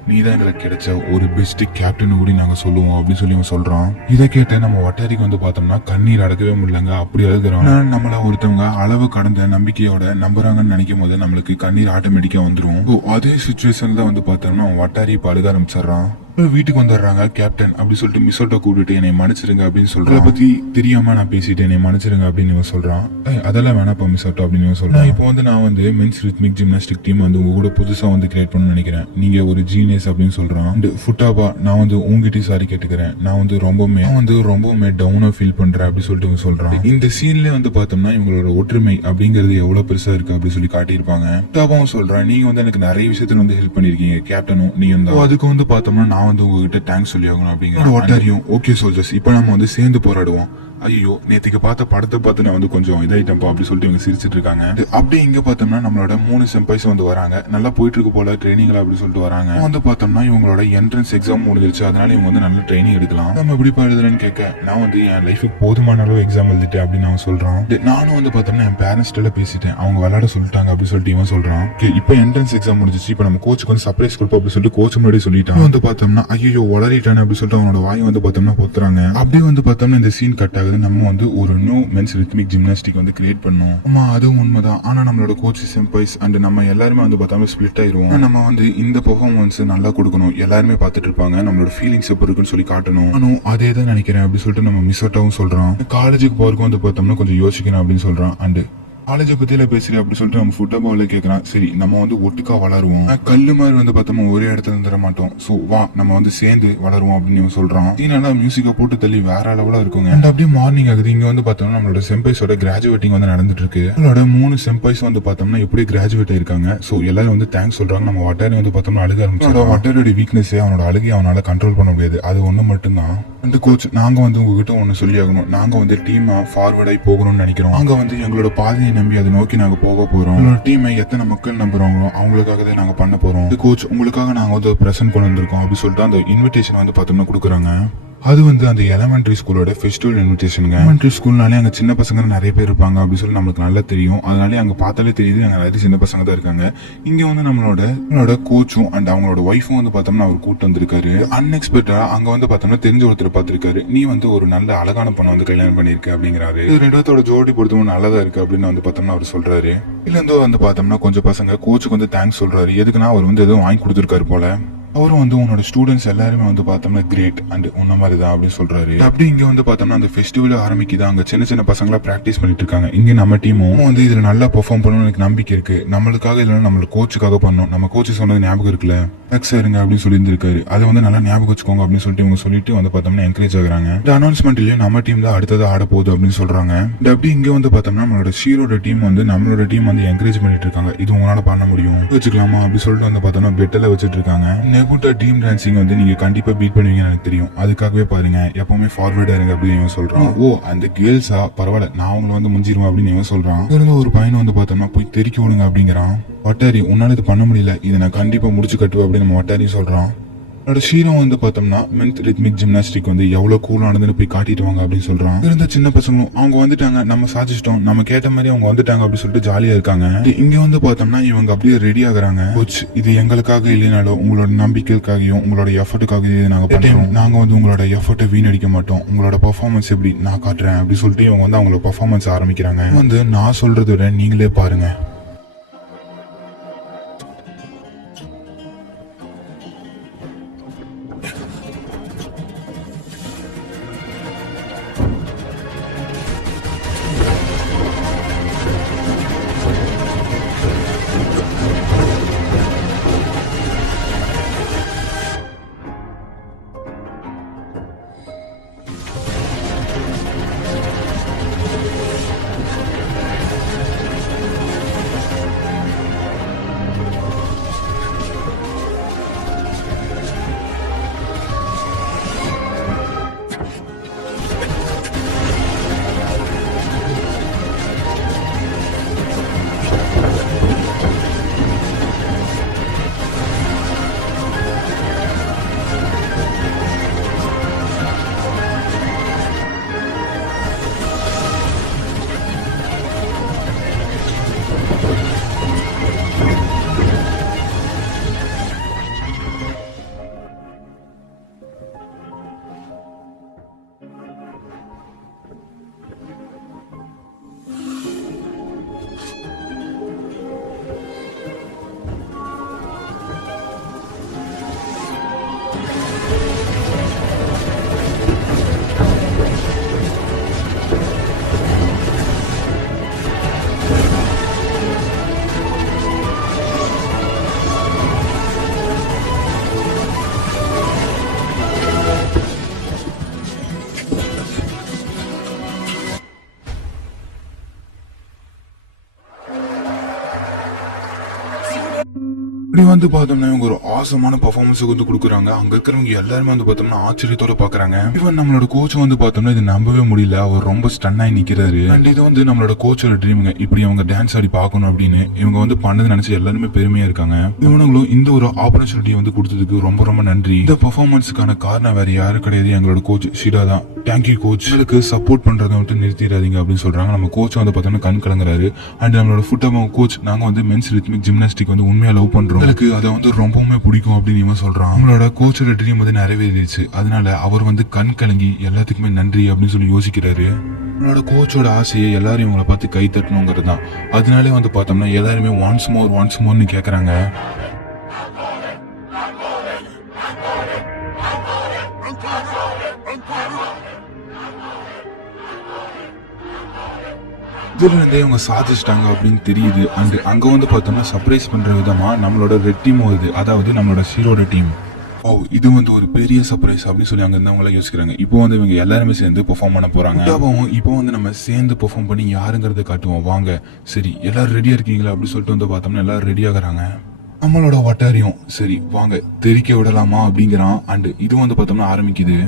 நீதான் எங்களுக்கு கிடைச்ச ஒரு பெஸ்ட் கேப்டன் கூட நாங்க சொல்லுவோம் அப்படின்னு சொல்லி அவன் சொல்றான். இதை கேட்ட நம்ம வட்டாரிக்கு வந்து பார்த்தோம்னா கண்ணீர் அடக்கவே முடியலங்க, அப்படி அழுகுறான். நம்மள ஒருத்தவங்க அளவு கடந்த நம்பிக்கையோட நம்புறாங்கன்னு நினைக்கும் போது நம்மளுக்கு கண்ணீர் ஆட்டோமேட்டிக்கா வந்துரும். அதே சுச்சுவேஷன்ல வந்து பார்த்தோம்னா அவன் வட்டாரி இப்ப அழுக ஆரம்பிச்சிடறான். வீட்டுக்கு வந்துடுறாங்க. கேப்டன் அப்படி சொல்லிட்டு மிசோட்டோ கூப்பிட்டு என்னை மன்னிச்சிருங்க அப்படின்னு சொல்றான். பத்தி தெரியாம நான் பேசிட்டு என்னை மன்னிச்சிருங்க அப்படின்னு இவன் சொல்றான். அதெல்லாம் வேணாப்பா மிசோட்டோ அப்படின்னு இவன் சொல்றான். இப்போ வந்து நான் வந்து மென்ஸ் ரித்மிக் ஜிம்னாஸ்டிக் டீம் வந்து உங்க கூட புதுசா வந்து கிரியேட் பண்ணணும்னு நினைக்கிறேன், நீங்க ஒரு ஜீனியஸ் அப்படின்னு சொல்றான். ஃபுட்டாபா நான் வந்து உங்ககிட்டயும் சாரி கேட்டுக்கிறேன், நான் வந்து ரொம்பவுமே டவுனா ஃபீல் பண்றேன் அப்படி சொல்லிட்டு இவன் சொல்றான். இந்த சீன்ல வந்து பார்த்தோம்னா இவங்களோட ஒற்றுமை அப்படிங்கிறது எவ்வளவு பெருசா இருக்கு அப்படி சொல்லி காட்டியிருப்பாங்க. ஃபுட்டாபாவும் சொல்றான், நீங்க வந்து எனக்கு நிறைய விஷயத்துல வந்து ஹெல்ப் பண்ணிருக்கீங்க கேப்டனும் நீ வந்து, அதுக்கு வந்து பார்த்தோம்னா நான் வந்து உங்ககிட்ட தேங்க்ஸ் சொல்லி ஆகணும் அப்படிங்கிற வாட்டாரியும் ஓகே சோல்ஜர்ஸ் இப்போ நம்ம வந்து சேர்ந்து போராடுவோம். ஐயோ நேற்றுக்கு பார்த்த படத்தை பார்த்து நான் வந்து கொஞ்சம் இதாயிட்டேன்ப்பா அப்படி சொல்லிட்டு இவங்க சிரிச்சிட்டு இருக்காங்க. அப்படியே இங்க பார்த்தோம்னா நம்மளோட 3 செம்பைஸ் வந்து வராங்க, நல்லா போயிட்டு இருக்கு போல ட்ரைனிங்ல அப்படி சொல்லிட்டு வராங்க. வந்து பார்த்தோம்னா இவங்களோட என்ட்ரன்ஸ் எக்ஸாம் முடிஞ்சிருச்சு, அதனால இவங்க வந்து நல்ல ட்ரைனிங் எடுக்கலாம். நம்ம எப்படி எழுதுறேன்னு கேட்க நான் வந்து என் லைஃபுக்கு போதுமான அளவு எக்ஸாம் எழுதிட்டேன் அப்படின்னு அவன் சொல்றான். நானும் வந்து பார்த்தோம்னா என் பேரண்ட்ஸ்ட பேசிட்டேன், அவங்க விளையாட சொல்லிட்டாங்க அப்படி சொல்லிட்டு இவன் சொல்றான். இப்போ என்ட்ரன்ஸ் எக்ஸாம் முடிஞ்சிச்சு, இப்போ நம்ம கோச்சுக்கு வந்து சர்ப்ரைஸ் கொடுப்போம் அப்படி சொல்லிட்டு கோச் முன்னாடி சொல்லிட்டான். வந்து பார்த்தோம்னா ஐயோ வளரிட்டானே அப்படி சொல்லிட்டு அவனோட வாய் வந்து பார்த்தோம்னா பொத்துறாங்க. அப்படியே வந்து பார்த்தோம்னா இந்த சீன் கட் ஆகுது. நம்ம வந்து ஒரு நியூ மென்ஸ் ரித்மிக் ஜிம்னாஸ்டிக் வந்து கிரியேட் பண்ணோம். ஆமா அதுவும் உண்மைதான், ஆனா நம்மளோட கோச் செம்பைஸ் அண்ட் நம்ம எல்லாருமே வந்து பார்த்தோம்னா ஸ்பிளிட் ஆயிருவோம். நம்ம வந்து இந்த பெர்ஃபார்மன்ஸ் நல்லா கொடுக்கணும், எல்லாருமே பார்த்துட்டு இருப்பாங்க, நம்மளோட ஃபீலிங்ஸ் எப்படி இருக்குன்னு சொல்லி காட்டணும். நானும் அதே தான் நினைக்கிறேன் அப்படி சொல்லிட்டு நம்ம மிஸ்ஸோட்டாவும் சொல்றான். காலேஜுக்கு போறதுக்கு வந்து பார்த்தோம்னா கொஞ்சம் யோசிக்கணும் அப்படின்னு சொல்றான். அண்ட் காலேஜை பத்தியில பேசுறேன் அப்படி சொல்லிட்டு நம்ம ஃபுட்பால் கேட்கறான். சரி நம்ம வந்து ஒட்டுக்கா வளருவோம், கல்லு மாதிரி வந்து பார்த்தோம்னா ஒரே இடத்துல இருந்துட மாட்டோம், சோ வா நம்ம வந்து சேர்ந்து வளருவோம் அப்படின்னு சொல்றான். சீனா மியூசிக்கை போட்டு தள்ளி வேற அளவுல இருக்குங்க. அண்ட் அப்படியே மார்னிங் ஆகுது. இங்க வந்து பார்த்தோம்னா நம்மளோட செம்பைஸோட கிராஜுவேட்டிங் வந்து நடந்துட்டு இருக்கு. நம்மளோட 3 செம்பைஸ் வந்து பார்த்தோம்னா எப்படி கிராஜுவேட் ஆயிருக்காங்க. சோ எல்லாரும் வந்து தேங்க்ஸ் சொல்றாங்க. நம்ம வட்டாரி வந்து பார்த்தோம்னா அழுக ஆரம்பிச்சோம். வட்டாரியோட வீக்னஸ் அவனோட அழுகை அவனால கண்ட்ரோல் பண்ண முடியாது, அது ஒண்ணு மட்டும்தான். அந்த கோச் நாங்க வந்து உங்ககிட்ட ஒண்ணு சொல்லி ஆகணும், நாங்க வந்து டீமா ஃபார்வர்ட் ஆகி போகணும்னு நினைக்கிறோம், நாங்க வந்து எங்களோட பாதையை நம்பி அதை நோக்கி நாங்க போக போறோம், எங்களோட டீமை எத்தனை மக்கள் நம்புறாங்களோ அவங்களுக்காக தான் நாங்க பண்ண போறோம், கோச் உங்களுக்காக நாங்க வந்து பிரசன்ட் கொண்டு வந்திருக்கோம் அப்படி சொல்லிட்டு அந்த இன்விடேஷன் வந்து பார்த்தோம்னா கொடுக்குறாங்க. அது வந்து அந்த எலிமெண்டரி ஸ்கூலோட ஃபெஸ்டிவல் இன்விடேஷனுங்க. எலிமெண்டரி ஸ்கூல்னாலே அங்க சின்ன பசங்க நிறைய பேர் இருப்பாங்க அப்படி சொல்லி நமக்கு நல்லா தெரியும், அதனாலே அங்க பார்த்தாலே தெரியுது அங்க நிறைய சின்ன பசங்க தான் இருக்காங்க. இங்க வந்து நம்மளோட கோச்சும் அண்ட் அவங்களோட ஒய்ஃபும் வந்து பார்த்தோம்னா அவர் கூட்டு வந்திருக்காரு. அன்எக்ஸ்பெக்டடா அங்க வந்து பார்த்தோம்னா தெரிஞ்ச ஒருத்தர் பார்த்திருக்காரு, நீ வந்து ஒரு நல்ல அழகான பொண்ணை வந்து கல்யாணம் பண்ணிருக்க அப்படிங்கிறாரு. இது ரெண்டாவதோட ஜோடி பொறுத்தவரை நல்லதா இருக்கு அப்படின்னு வந்து பார்த்தோம்னா அவர் சொல்றாரு. இல்ல இருந்தோ வந்து பார்த்தோம்னா கொஞ்சம் பசங்க கோச்சுக்கு வந்து தேங்க்ஸ் சொல்றாரு. எதுக்குன்னா அவர் வந்து எதுவும் வாங்கி கொடுத்துருக்காரு போல. அவரும் வந்து உன்னோட ஸ்டூடெண்ட்ஸ் எல்லாருமே வந்து பார்த்தோம்னா கிரேட் அண்ட் உன்ன மாதிரி தான் அப்படின்னு சொல்றாரு. அப்படி இங்க வந்து பார்த்தோம்னா அந்த ஃபெஸ்டிவல் ஆரம்பிக்குது. அங்க சின்ன சின்ன பசங்களா பிராக்டிஸ் பண்ணிட்டு இருக்காங்க. இங்க நம்ம டீமும் வந்து இதுல நல்லா பெர்ஃபார்ம் பண்ணணும்னு எனக்கு நம்பிக்கை இருக்கு, நம்மளுக்காக இல்லைன்னா நம்மளோட கோச்சுக்காக பண்ணணும், நம்ம கோச்சு சொன்னது ஞாபகம் இருக்குல்ல இருங்க அப்படின்னு சொல்லி இருந்திருக்காரு, அதை வந்து நல்லா ஞாபகம் வச்சுக்கோங்க அப்படின்னு சொல்லிட்டு இவங்க சொல்லிட்டு வந்து பார்த்தோம்னா என்கரேஜ் ஆகுறாங்க. இந்த அனௌன்ஸ்மெண்ட்லயும் நம்ம டீம் தான் அடுத்தது ஆட போகுது அப்படின்னு சொல்றாங்க. அப்படி இங்க வந்து பார்த்தோம்னா நம்மளோட ஷீரோட டீம் வந்து நம்மளோட டீம் வந்து என்கரேஜ் பண்ணிட்டு இருக்காங்க, இது உங்களால பண்ண முடியும் வச்சுக்கலாமா அப்படி சொல்லிட்டு வந்து பார்த்தோம்னா பெட்டல வச்சுட்டு இருக்காங்க. நெகுட்டா டீம் டான்சிங் வந்து நீங்க கண்டிப்பா பீட் பண்ணுவீங்கன்னு எனக்கு தெரியும், அதுக்காகவே பாருங்க எப்பவுமே ஃபார்வர்டா இருங்க அப்படின்னு இவன் சொல்றான். ஓ அந்த கேர்ள்ஸா பரவாயில்ல, நான் அவங்களை வந்து முஞ்சிருவேன் அப்படின்னு இவன் சொல்றான். இருந்த ஒரு பையனை வந்து பார்த்தோம்னா போய் தெறிக்க விடுங்க அப்படிங்கிறான். வட்டாரி உன்னால இது பண்ண முடியல, இதை நான் கண்டிப்பா முடிச்சு கட்டுவேன் அப்படின்னு நம்ம வட்டாரி சொல்றான். என்னோட ஷீரோ வந்து பார்த்தோம்னா மென்த் ரித்மிக் ஜிம்னாஸ்டிக் வந்து எவ்வளவு கூலானதுன்னு போய் காட்டிட்டு வாங்க அப்படின்னு சொல்றான். இருந்த சின்ன பசங்களும் அவங்க வந்துட்டாங்க, நம்ம சாதிச்சிட்டோம், நம்ம கேட்ட மாதிரி அவங்க வந்துட்டாங்க அப்படின்னு சொல்லிட்டு ஜாலியா இருக்காங்க. இங்க வந்து பார்த்தோம்னா இவங்க அப்படியே ரெடி ஆகுறாங்க. கோச், இது எங்களுக்காக இல்லைனாலும் உங்களோட நம்பிக்கைக்காகவும் உங்களோட எஃபர்ட்டுக்காக நாங்க பண்றோம். நாங்க வந்து உங்களோட எஃபர்ட்டை வீணடிக்க மாட்டோம். உங்களோட பெர்ஃபார்மன்ஸ் எப்படி நான் காட்டுறேன் அப்படின்னு சொல்லிட்டு இவங்க வந்து அவங்களோட பெர்ஃபார்மன்ஸ் ஆரம்பிக்கிறாங்க. வந்து நான் சொல்றதை விட நீங்களே பாருங்க. இப்படி வந்து பார்த்தோம்னா இவங்க ஒரு ஆசமான பெர்ஃபார்மன்ஸ் வந்து கொடுக்குறாங்க. அங்க இருக்கிறவங்க எல்லாருமே வந்து பார்த்தோம்னா ஆச்சரியத்தோட பாக்குறாங்க. இவன் நம்மளோட கோச் வந்து பார்த்தோம்னா இது நம்பவே முடியல, அவர் ரொம்ப ஸ்டன் ஆகி நிக்கிறாரு. அண்ட் இது வந்து நம்மளோட கோச்சோட ட்ரீமுங்க, இப்படி அவங்க டான்ஸ் ஆடி பார்க்கணும் அப்படின்னு இவங்க வந்து பண்ணது நினைச்சு எல்லாருமே பெருமையா இருக்காங்க. இவனுங்களும் இந்த ஒரு ஆப்பர்ச்சுனிட்டி வந்து கொடுத்ததுக்கு ரொம்ப ரொம்ப நன்றி. இந்த பெர்ஃபார்மன்ஸுக்கான காரணம் வேற யாரும் கிடையாது, எங்களோட கோச் ஷிடா தான். தேங்க்யூ கோச், உங்களுக்கு சப்போர்ட் பண்றதை மட்டும் நிறுத்திடாதீங்க அப்படின்னு சொல்றாங்க. நம்ம கோச் வந்து பார்த்தோம்னா கண் கலங்குறாரு. அண்ட் நம்மளோட ஃபுட்பால் கோச், நாங்க வந்து மென்ஸ் ரித்மிக் ஜிம்னாஸ்டிக் வந்து உண்மையா லவ் பண்றோம், உங்களுக்கு அதை வந்து ரொம்பவுமே பிடிக்கும் அப்படின்னு இவன் சொல்றான். அவங்களோட கோச்சோட ட்ரீம் வந்து நிறைவேறிடுச்சு, அதனால அவர் வந்து கண் கலங்கி எல்லாத்துக்குமே நன்றி அப்படின்னு சொல்லி யோசிக்கிறாரு. நம்மளோட கோச்சோட ஆசையை எல்லாரும் இவங்களை பார்த்து கை தட்டணுங்கிறது தான். அதனாலே வந்து பார்த்தோம்னா எல்லாருமே ஒன்ஸ் மோர்னு கேட்கறாங்க. இதுல இருந்தே இவங்க சாதிச்சிட்டாங்க அப்படின்னு தெரியுது. அண்ட் அங்க வந்து பார்த்தோம்னா சர்ப்ரைஸ் பண்ற விதமா நம்மளோட ரெட் டீம் வருது, அதாவது நம்மளோட ஷீரோட டீம். ஓ, இது வந்து ஒரு பெரிய சர்ப்ரைஸ் அப்படின்னு சொல்லி அங்க இருந்தவங்க யோசிக்கிறாங்க. இப்போ வந்து இவங்க எல்லாருமே சேர்ந்து பெர்ஃபார்ம் பண்ண போறாங்க. இப்போ வந்து நம்ம சேர்ந்து பெர்ஃபார்ம் பண்ணி யாருங்கிறத காட்டுவோம் வாங்க. சரி, எல்லாரும் ரெடியா இருக்கீங்களா அப்படின்னு சொல்லிட்டு வந்து பார்த்தோம்னா எல்லாரும் ரெடி ஆகுறாங்க. நம்மளோட வட்டாரியம் சரி வாங்க தெரிக்க விடலாமா அப்படிங்கிறான். அண்ட் இது வந்து பார்த்தோம்னா ஆரம்பிக்குது.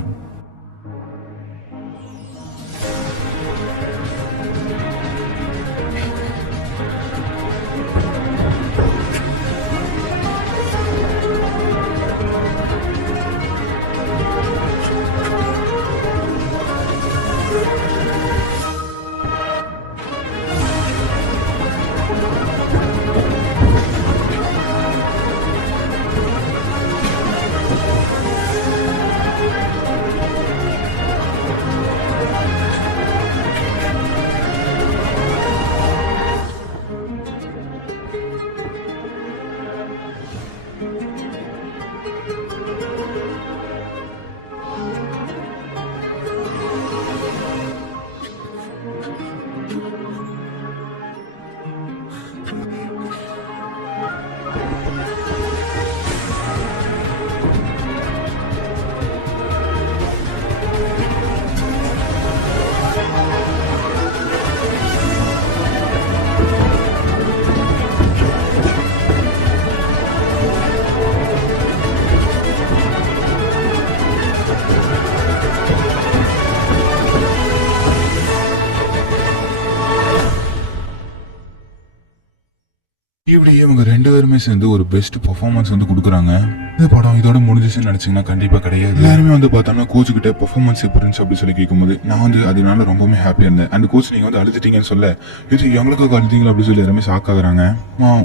இப்படி இவங்க 2 பேருமே சேர்ந்து ஒரு பெஸ்ட் பெர்ஃபார்மன்ஸ் வந்து கொடுக்குறாங்க. இந்த படம் இதோட முடிஞ்சிச்சுன்னு நினைச்சீங்கன்னா கண்டிப்பா கிடையாது. எல்லாருமே வந்து பார்த்தோம்னா கோச் கிட்ட பெர்ஃபார்மன்ஸ் எப்படி இருந்துச்சு அப்படின்னு சொல்லி கேட்கும்போது நான் வந்து அதனால ரொம்பவே ஹாப்பியா இருந்தேன். அந்த கோச் நீங்க வந்து அழுதுட்டீங்கன்னு சொல்ல இது எங்களுக்கு அழுதிங்களா அப்படின்னு சொல்லி எல்லாருமே ஷாக் ஆகுறாங்க.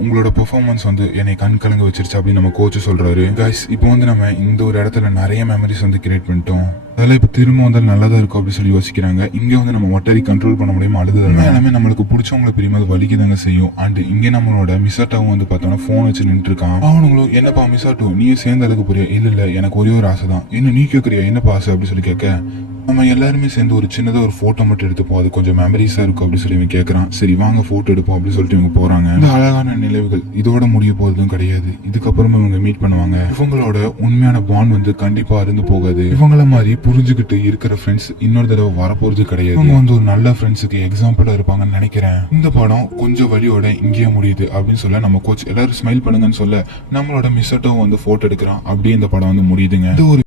உங்களோட பெர்ஃபார்மன்ஸ் வந்து என்னை கண் கலங்க வச்சிருச்சு அப்படின்னு நம்ம கோச் சொல்றாரு. கைஸ் இப்போ வந்து நம்ம இந்த ஒரு இடத்துல நிறைய மெமரிஸ் வந்து கிரியேட் பண்ணிட்டோம். அதெல்லாம் இப்போ திரும்ப வந்து நல்லதா இருக்கும் அப்படின்னு சொல்லி யோசிக்கிறாங்க. இங்கே வந்து நம்ம ஒட்டரி கண்ட்ரோல் பண்ண முடியாம அழுதுறாங்க. எல்லாமே நம்மளுக்கு பிடிச்சவங்களை பிரியும்போது வலிக்குதாங்க செய்யும். அண்ட் இங்கே நம்மளோட மிஸ்ஸாட்டாவும் வந்து பார்த்தோம்னா ஃபோன் வச்சு நின்று இருக்கான். அவனுங்களும் என்னப்பா மிஸ்ஸாட்டோ நீயும் சேர்ந்து அழுக போறியா? இல்ல எனக்கு ஒரே ஒரு ஆசை தான். என்ன நீ கேட்குறியா? என்னப்பா ஆசை அப்படின்னு சொல்லி கேட்க நம்ம எல்லாருமே சேர்ந்து ஒரு சின்னதா ஒரு போட்டோ மட்டும் எடுத்துப்போம், அது கொஞ்சம் மெமரிஸா இருக்கும் அப்படின்னு சொல்லி இவன் கேட்கறான். சரி வாங்க போட்டோ எடுப்போம் அப்படின்னு சொல்லிட்டு இவங்க போறாங்க. இந்த அழகான நினைவுகள் இதோட முடிய போறதும் கிடையாது. இதுக்கப்புறமா இவங்க மீட் பண்ணுவாங்க. இவங்களோட உண்மையான பாண்ட் வந்து கண்டிப்பா அருந்து போகாது. இவங்கள மாதிரி புரிஞ்சுக்கிட்டு இருக்கிற ஃப்ரெண்ட்ஸ் இன்னொரு தடவை வரப்போறது கிடையாது. இவங்க வந்து ஒரு நல்ல ஃப்ரெண்ட்ஸுக்கு எக்ஸாம்பிளா இருப்பாங்கன்னு நினைக்கிறேன். இந்த படம் கொஞ்சம் வழியோட இங்கேயே முடியுது அப்படின்னு சொல்ல நம்ம கோச் எல்லாரும் ஸ்மைல் பண்ணுங்கன்னு சொல்ல நம்மளோட மிஸ்ஸட்டோ வந்து போட்டோ எடுக்கிறான். அப்படியே இந்த படம் வந்து முடியுதுங்க. இது ஒரு